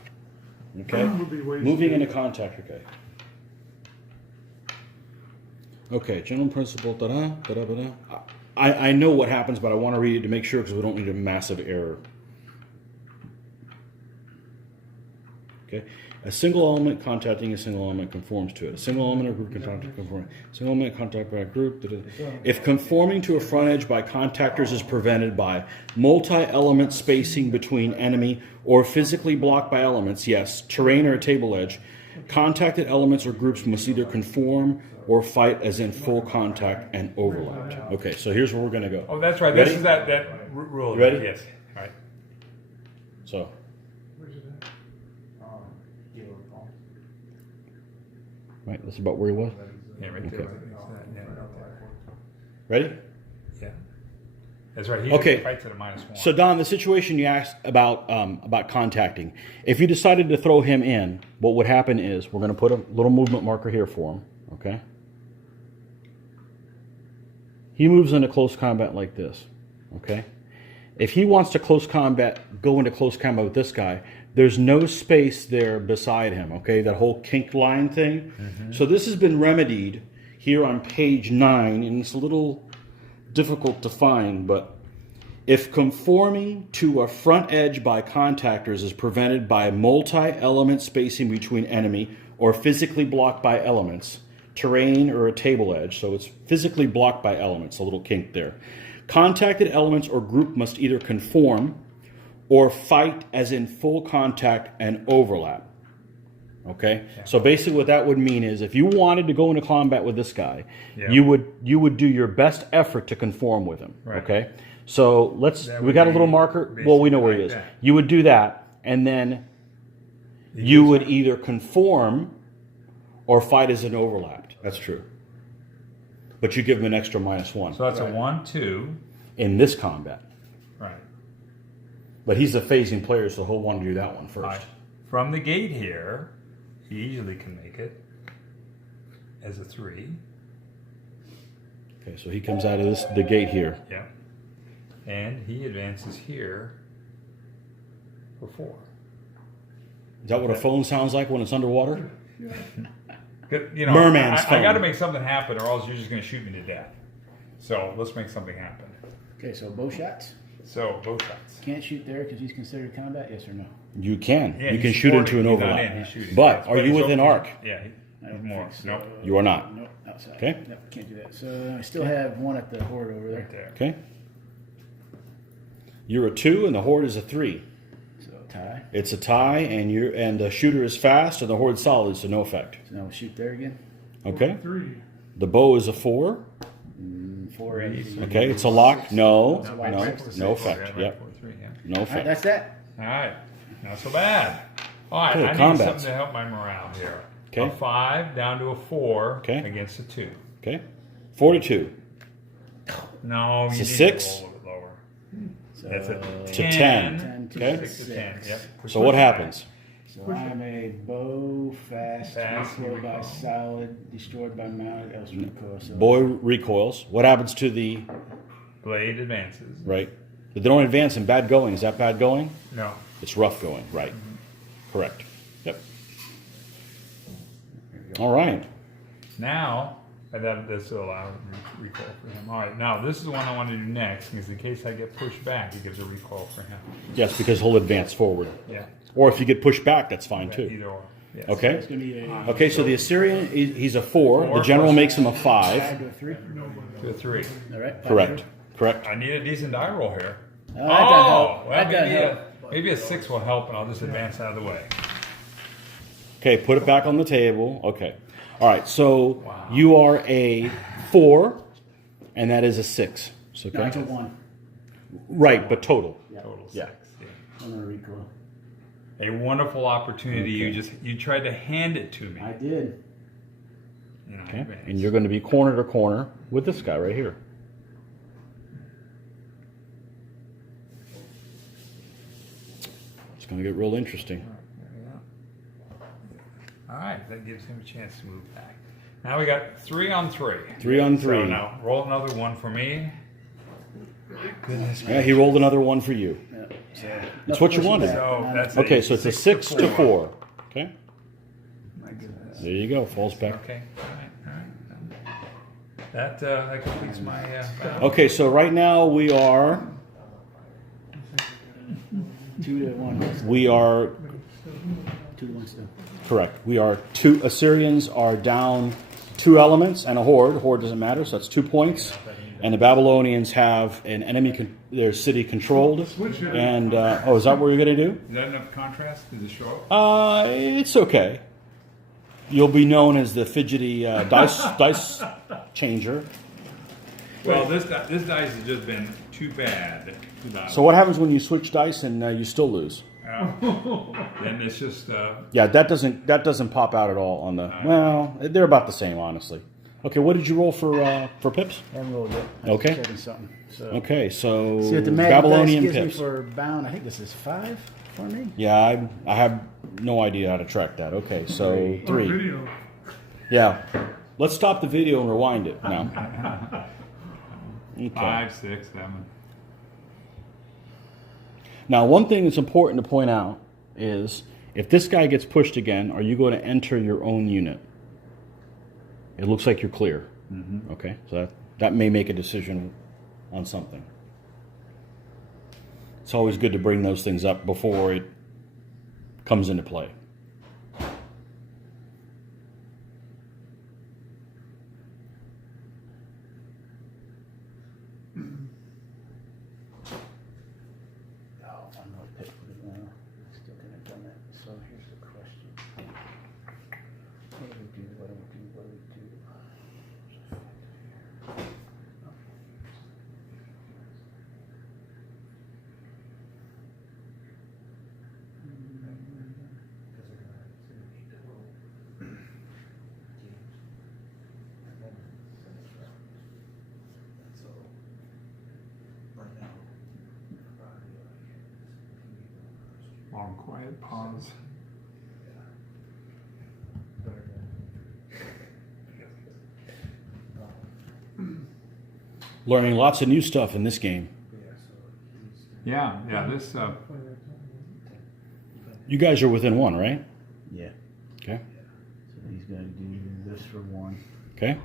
Okay? would be ways Moving to- into contact, okay. Okay, general principle, da-da, da-da, da-da. I know what happens, but I want to read it to make sure because we don't need a massive error. Okay, a single element contacting a single element conforms to it. A single element or group contacting conforming. Single element contact by a group. If conforming to a front edge by contactors is prevented by multi-element spacing between enemy or physically blocked by elements, yes, terrain or a table edge, contacted elements or groups must either conform or fight as in full contact and overlapped. Okay, so here's where we're going to go. Oh, that's right. Ready? This is that rule. You ready? Yes. All right. So, Where's it at? right, that's about where he was. Yeah, right Okay. there. Yeah, right there. Ready? Yeah. That's right. He Okay. fights at a -1. So Don, the situation you asked about contacting, if you decided to throw him in, what would happen is we're going to put a little movement marker here for him. Okay. He moves into close combat like this. Okay. If he wants to go into close combat with this guy, there's no space there beside him. Okay, that whole kink line thing. So this has been remedied here on page 9, and it's a little difficult to find, but if conforming to a front edge by contactors is prevented by multi-element spacing between enemy or physically blocked by elements, terrain or a table edge, so it's physically blocked by elements, a little kink there. Contacted elements or group must either conform or fight as in full contact and overlap. Okay? So basically what that would mean is if you wanted to go into combat with this guy, Yeah. you would do your best effort to conform with him. Right. Okay? So That we would got a be little marker. Well, we know where he like is. that. You would do that, and then you would either conform or fight as an overlapped. That's true. But you give him an extra -1 So that's a 1-2. in this combat. Right. But he's a phasing player, so he'll want to do that one first. Right. From the gate here, he easily can make it. as a 3. Okay, so he comes out of the gate here. Yeah. And he advances here for 4. Is that what a phone sounds like when it's underwater? You know, Merman's phone. I got to make something happen, or else you're just going to shoot me to death. So let's make something happen. Okay, so bow shots. So both shots. Can't shoot there because he's considered combat. Yes or no? You can. Yeah, You can he's shoot into supporting. an He's not overlap. in, he's shooting. But Yes, are you he's within open. arc? Yeah, I don't more. think so. Nope. You are not. Nope, outside. Okay. Nope, can't do that. So I still have one at the horde over there. Right there. Okay. You're a 2 and the horde is a 3. So tie. It's a tie, and the shooter is fast, and the horde's solid, so no effect. So now we'll shoot there again. Okay. 3. The bow is a 4. 4 and Okay, it's a lock. No, a lock. no, Six. no effect. Right, Yep, 4, 3, yeah. no All right, effect. that's that. All right, not so bad. All right, Okay, I need combats. something to help my morale here. Okay. A 5 down to a 4 Okay. against a 2. Okay, 42 No, It's you a need 6? to roll a little lower. So That's a to 10. 10. Okay. 6 to 10. Yep. So what happens? So I'm a bow, fast, Fast, recoil by recoil. solid, destroyed by mounted, else recoil. So Boy recoils. What happens to the Blade advances. right? But they don't advance in bad going. Is that bad going? No. It's rough going. Right. Correct. Yep. All right. Now, this will allow recoil for him. All right, now this is the one I want to do next, because in case I get pushed back, it gives a recoil for him. Yes, because he'll advance forward. Yeah. Or if you get pushed back, that's fine too. Either or. Yes. Okay. it's going to be a Okay, so the Assyrian, he's a 4. The 4 general plus- makes him a 5 5. to a 3. To a 3. All right. Correct. Correct. I need a decent die roll here. That doesn't help. Well, That doesn't help. maybe a 6 will help, and I'll just advance out of the way. Okay, put it back on the table. Okay. All right, so you are a 4, and that is a 6. So, No, okay. it's a 1. Right, but total. Total 6. Yeah. I'm going to recoil. A wonderful opportunity. You tried to hand it to me. I did. And I Okay. advanced. And you're going to be corner to corner with this guy right here. It's going to get real interesting. All right, that gives him a chance to move back. Now we got 3 on 3. 3 on 3. So now roll another 1 for me. Goodness Yeah, he rolled another 1 for you. Yeah. So, That's what you nothing wanted. pushing back. So that's Okay, so it's a 6 to 4. Okay. My goodness. There you go. Falls back. Okay. All right. That completes my. Okay, so right now we are 2 to 1. we are 2 to 1 still. correct. We are 2 Assyrians are down 2 elements and a horde. Horde doesn't matter, so that's 2 points. And the Babylonians have an enemy, their city controlled. And is that what you're going to do? Is that enough contrast? Does it show up? It's okay. You'll be known as the fidgety dice changer. Well, this dice has just been too bad. So what happens when you switch dice and you still lose? Then it's just. Yeah, that doesn't pop out at all on the. Well, they're about the same, honestly. Okay, what did you roll for pips? I haven't rolled yet. I'm Okay. checking something. So, Okay, so see what the magic Babylonian dice gives pips. me for bound. I think this is 5 for me. Yeah, I have no idea how to track that. Okay, so 3. Video. Yeah, let's stop the video and rewind it now. Okay. 5, 6, 7. Now, one thing that's important to point out is if this guy gets pushed again, are you going to enter your own unit? It looks like you're clear. Mm-hmm. Okay, so that may make a decision on something. It's always good to bring those things up before it comes into play. I'm not picked for it now. Still gonna done it. So here's the question. What do we do? What do we do? What do we do? Long, quiet pause. Learning lots of new stuff in this game. Yeah, this, You guys are within one, right? Yeah. Okay. So he's going to do this for 1. Okay.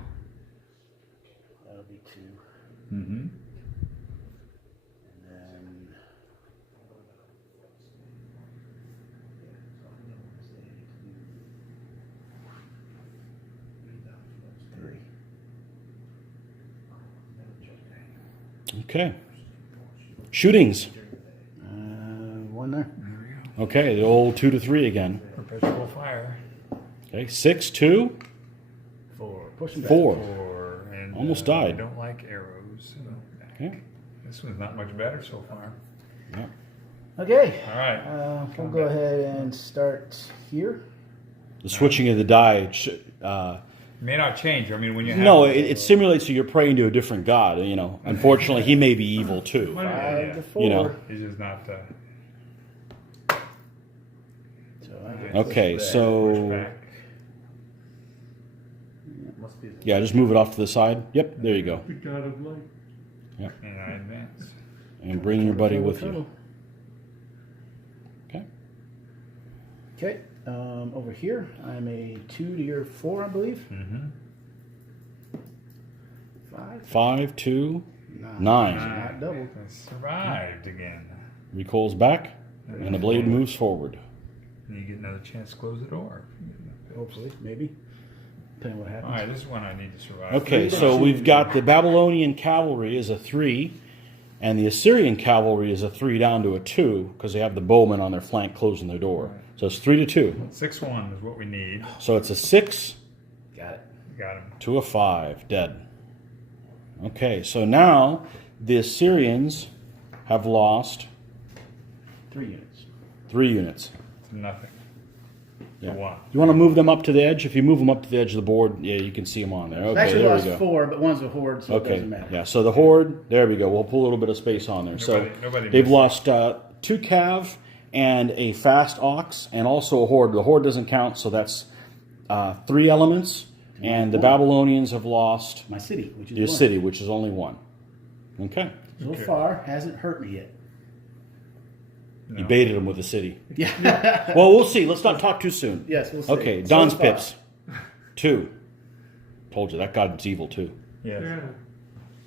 That'll be 2. mm-hmm. And then... 3. Okay. Shootings. 1 there. Okay, the old 2 to 3 again. Perpetual fire. Okay, 6, 2, 4. Push him back. 4. And, Almost I died. don't like arrows. So Okay. this one's not much better so far. Yeah. Okay. All right. We'll go ahead and start here. The switching of the die. May not change. I mean, when you have No, it simulates that you're praying to a different god. You know, unfortunately, he may be evil too. 5 to 4. You know. He's just not So I get Okay, this so back. Must be the yeah, just move it off to the side. Yep, there you go. The god of light. And I advance. And bring your buddy with you. Okay. Okay. Over here, I'm a 2 to your 4, I believe. Mm-hmm. 5. 5, 2, 9. Not double. Survived again. Recoils back, and the blade moves forward. And you get another chance to close the door. Hopefully, maybe. Depending on what happens. All right, this is one I need to survive. Okay, so we've got the Babylonian cavalry is a 3, and the Assyrian cavalry is a 3 down to a 2 because they have the bowmen on their flank closing their door. So it's 3 to 2. 6-1 is what we need. So it's a 6 Got it. Got him. to a 5, dead. Okay, so now the Assyrians have lost 3 units. 3 units. It's nothing. Yeah. For one. You want to move them up to the edge? If you move them up to the edge of the board, yeah, you can see them on there. Okay, Actually, there we lost go. 4, but one's a horde, so it Okay, doesn't matter. yeah, so the horde, there we go. We'll put a little bit of space on there. Nobody They've missed. lost 2 cav and a fast ox, and also a horde. The horde doesn't count, so that's 3 elements. And the Babylonians have lost My city, which is your 1. city, which is only 1. Okay. So far, hasn't hurt me yet. You baited them with the city. Yeah. Well, we'll see. Let's not talk too soon. Yes, we'll see. Okay, So Don's far. pips. 2. Told you, that god's evil too. Yes. Yeah.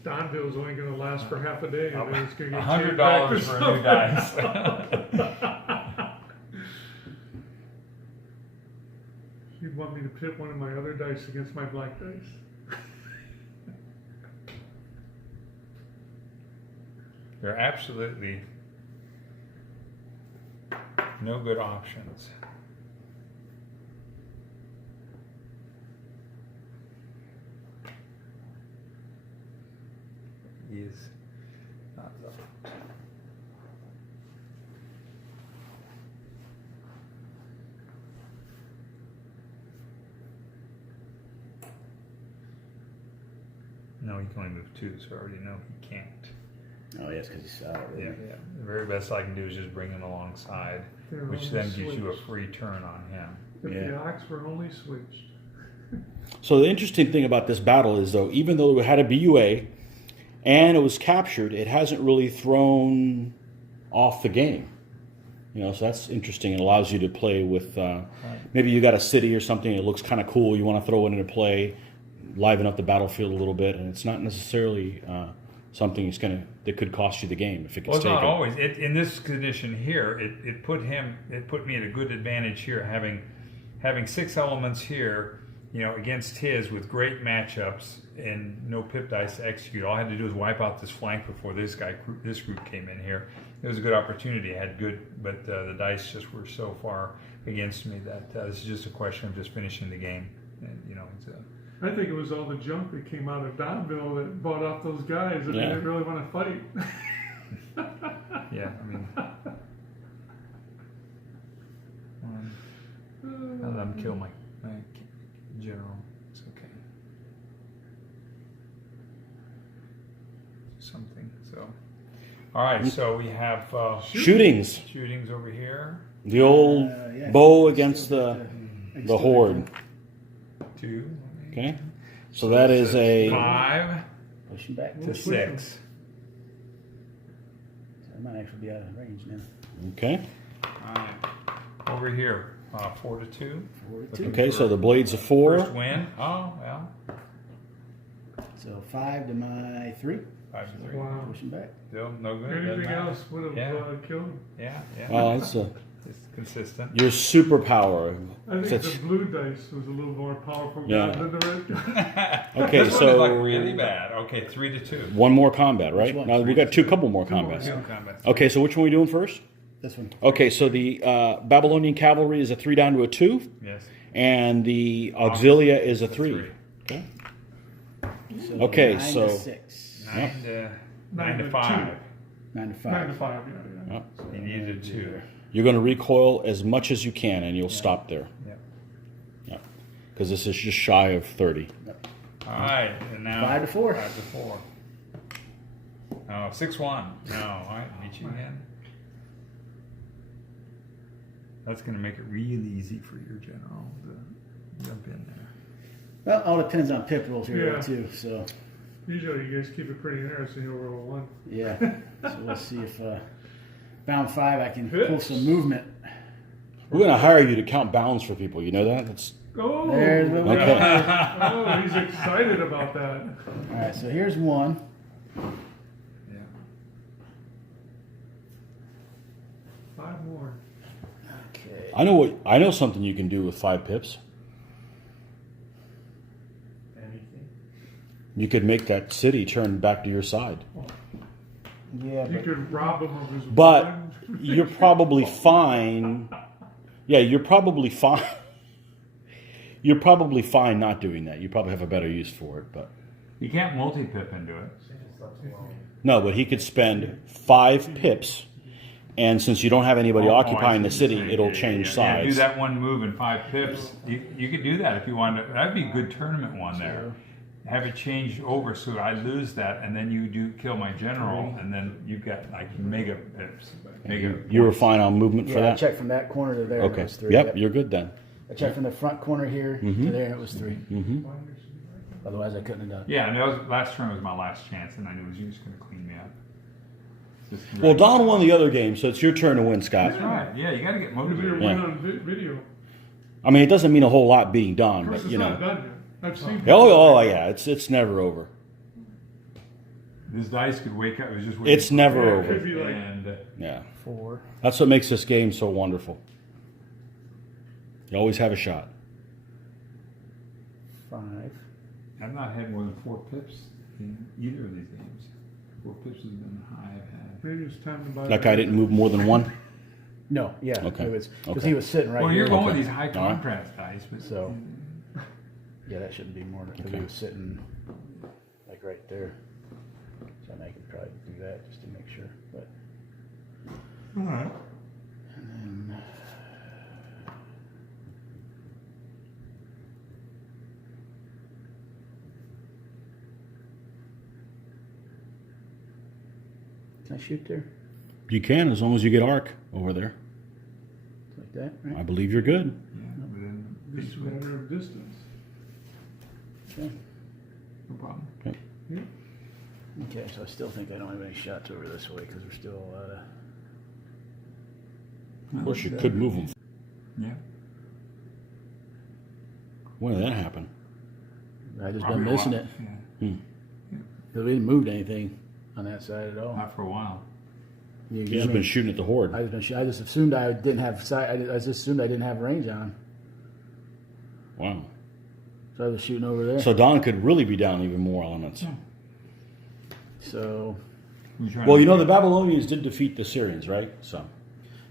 Donville's only going to last for half a day, and then it's going to get $100 changed for a back new dice. You'd want me to pit one of my other dice against my black dice. There are absolutely no good options. He is not the No, he can only move 2, so I already know he can't. Oh, yes, because he's Yeah, the very best I can do is just bring him alongside, They're which on then the gives you a switch. free turn on him. If Yeah. the ox were only switched. So the interesting thing about this battle is, though, even though it had a BUA and it was captured, it hasn't really thrown off the game. You know, so that's interesting. It allows you to play with maybe you got a city or something. It looks kind of cool. You want to throw it into play, liven up the battlefield a little bit, and it's not necessarily something that could cost you the game if it gets Well, it's taken. not always. In this condition here, it put me at a good advantage here, having 6 elements here, you know, against his with great matchups and no pip dice to execute. All I had to do was wipe out this flank before this group came in here. It was a good opportunity. I had good, but the dice just were so far against me that this is just a question of just finishing the game. And you know, I think it was all the junk that came out of Donville that bought off those guys that Yeah. didn't really want to fight. yeah, I mean, I'll let him kill my general. It's okay. Something. So, all right. So we have Shootings. shootings over here. The old yeah. bow against the horde. 2. Okay, so that is a 5. Pushing back to to 6. So I might actually be out of range now. Okay. All right. Over here, 4 to 2. 4 to 2. Okay, so the blade's a 4. First win. Oh, well. So 5 to my 3. 5 to 3. Wow. Pushing back. Still no good. doesn't Anything matter. else would have Yeah. killed him. Yeah, yeah. Well, it's It's consistent. your superpower. I think That's- the blue dice was a little more powerful Yeah. than the red guy. Okay, This one so is like really bad. Okay, 3 to 2. one more combat, right? one? Now we got couple more combats. Two combats. Okay, so which one are we doing first? This one. Okay, so the Babylonian cavalry is a 3 down to a 2, Yes. and the auxilia is a 3. Okay. So Okay, 9 so- to 6. 9 to 5. 9 to 5. 9 to 5, yeah. Yep. You needed 2. You're going to recoil as much as you can, and you'll stop there. Yep. Yeah, because this is just shy of 30. All right, and now 5 to 4. 5 to 4. Oh, 6-1. No, all right, meet you again. That's going to make it really easy for your general to jump in there. Well, all depends on pip rolls here Yeah. too. So Usually you guys keep it pretty interesting. You roll 1. yeah. So we'll see if bound 5 I can pull Pips. some movement. We're going to hire you to count bounds for people. You know that? That's Oh! There's what we Okay. got. Oh, he's excited about that. All right. So here's 1. Yeah. 5 more. Okay. I know something you can do with 5 pips. Anything? You could make that city turn back to your side. Yeah, You but could rob him of his But wine. you're probably fine. Yeah, you're probably fine. You're probably fine not doing that. You probably have a better use for it, but You can't multi-pip into it. She just left alone. no. But he could spend 5 pips, and since you don't have anybody Oh, occupying I the see city, what you're it'll saying. change Yeah, do sides. that one move in 5 pips. You could do that if you wanted to. That'd be a good tournament one there. Have it changed over so I lose that, and then you do kill my general, and then you've got like mega pips. Mega. You were fine on movement for yeah, I that. checked from that corner to there. It Okay. was 3. Yep, you're good then. I checked from the front corner here to there. It was 3. Otherwise, I couldn't have done it. Yeah, and that was last turn was my last chance, and I knew you was just going to clean me up. Just Well, Don won the other game, so it's your turn to win, Scott. That's right. Yeah, you got to get If motivated. you're Yeah. win on video. I mean, it doesn't mean a whole lot being done, Of course, but it's you not know. done yet. I've seen Oh yeah, it's never over. This dice could wake up. It was just It's never Yeah, it over. could be like And Yeah, 4. that's what makes this game so wonderful. You always have a shot. 5. I've not had more than 4 pips in either of these games. 4 pips has been the high I've had. maybe it's time to buy. That guy didn't move more than 1. No, yeah. Okay. It was because Okay. he was sitting right Well, here. you're going Okay. with these high All right. contrast dice, but So yeah, that shouldn't be more because he was sitting like right there. So I could probably do that just to make sure. But all right. can I shoot there? You can, as long as you get arc over there. Like that, right? I believe you're good. Yeah, but then Just a matter of distance. Okay. no problem. Okay, so I still think I don't have any shots over this way because we're still a lot of. Of course, you could move them. Yeah. When did that happen? I just Probably been a missing while. it Yeah. because we didn't move anything on that side at all. Not for a while. You You've get just me? been shooting at the horde. I just assumed I didn't have sight. I just assumed I didn't have range on, Wow. so I was shooting over there. So Don could really be down even more elements. So Who's trying Well, to you know do the Babylonians did defeat the Assyrians, right? So all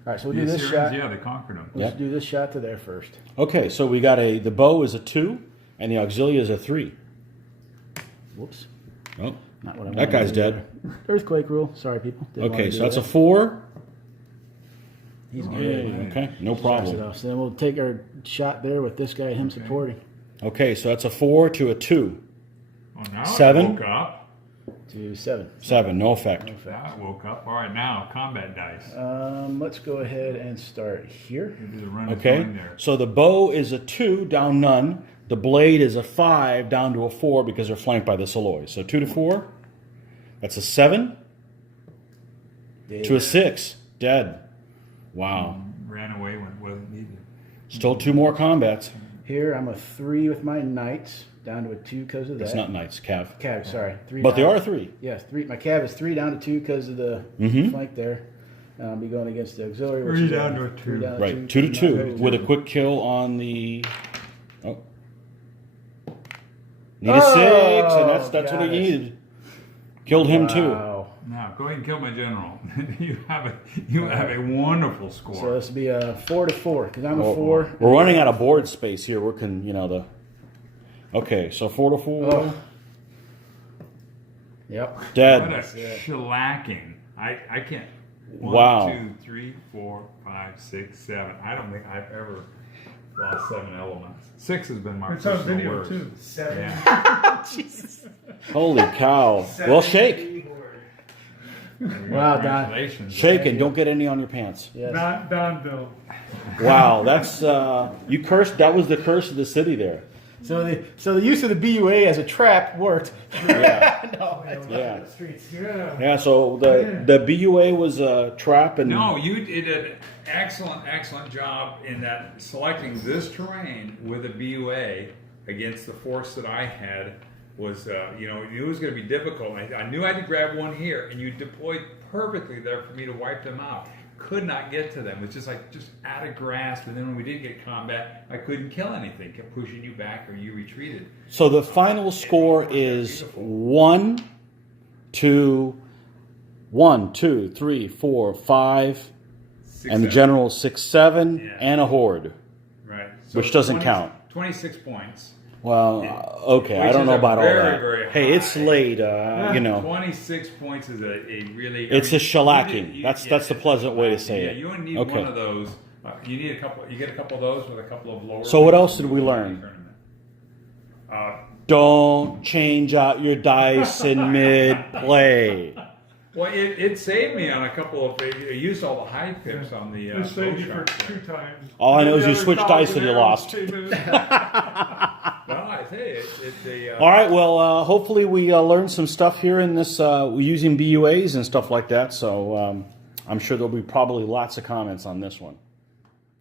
right, so it? we'll do The this Assyrians, shot. yeah, they conquered them. Let's Yep. do this shot to there first. okay, so we got the bow is a 2 and the auxilia is a 3. Whoops. Oh, Not what I that wanted guy's to do dead. there. Earthquake rule. Sorry, people. Didn't Okay, wanna so do that's a that. 4. He's Oh, good. yeah. Okay, no Pass it problem. off. So then we'll take our shot there with this guy, him supporting. Okay, so that's a 4 to a 2. Oh, now 7. it woke up. To 7. 7, no effect. Now it woke up. All right, now combat dice. Let's go ahead and start here. Maybe the run is Okay, going there. so the bow is a 2, down none. The blade is a 5 down to a 4 because they're flanked by the Saloy. So 2 to 4. That's a 7. To a 6. Dead. Wow. Ran away when it wasn't needed. Still 2 more combats. Here I'm a 3 with my knights, down to a 2 because of that. It's not knights, Cav. Cav, sorry. 3 But they down. are 3. Yes, 3. My cav is 3 down to 2 because of the flank there. I'll be going against the auxiliary. Which 3 is down to a 2. 3 down Right, 2 to 2 with a quick kill on the. Oh. Need a 6, and that's what got he it. needed. Killed him too. Wow. Now go ahead and kill my general. you have a wonderful score. So this will be a 4 to 4 because I'm a 4. We're running out of board space here. We're Okay, so 4 to 4. Oh. Yep. Dead. What a shellacking. I can't. 1, Wow. 2, 3, 4, 5, 6, 7. I don't think I've ever lost 7 elements. 6 has been my It's on personal video worst. too. 7. Yeah. Holy cow. Well, shake. Wow, Don. Congratulations. Shake and don't get any on your pants. Yes. Not Donville. Wow, that's you cursed. That was the curse of the city there. So the use of the BUA as a trap worked. Yeah, No, yeah, Streets. Yeah. yeah. So the BUA was a trap, and No, you did an excellent job in that selecting this terrain with a BUA against the force that I had was, you knew it was going to be difficult. I knew I had to grab one here, and you deployed perfectly there for me to wipe them out. Could not get to them. It's just out of grasp. And then when we did get combat, I couldn't kill anything. Kept pushing you back, or you retreated. so the final score is 1, 2, 1, 2, 3, 4, 5, 6, and the 7. general 6, 7, Yeah. and a horde. Right. Which doesn't count. 26 points. Well, okay, I Which don't is know a about all very, that. very Hey, it's high. late. 26 points is a really. It's a shellacking. That's the pleasant way to say yeah, it. you only need Okay. one of those. You need a couple. You get a couple of those with a couple of lower. So what ones. else did we learn? Tournament. Don't change out your dice in mid-play. Well, it saved me on a couple of. I used all the high pips on the. It saved you for shots. 2 times. All I know is The you other switched dice and you 1,000 lost. arrows came in. Well, I tell you, it's a. All right, well, hopefully we learned some stuff here in this using BUAs and stuff like that. So I'm sure there'll be probably lots of comments on this one.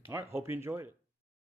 All right, hope you enjoyed it.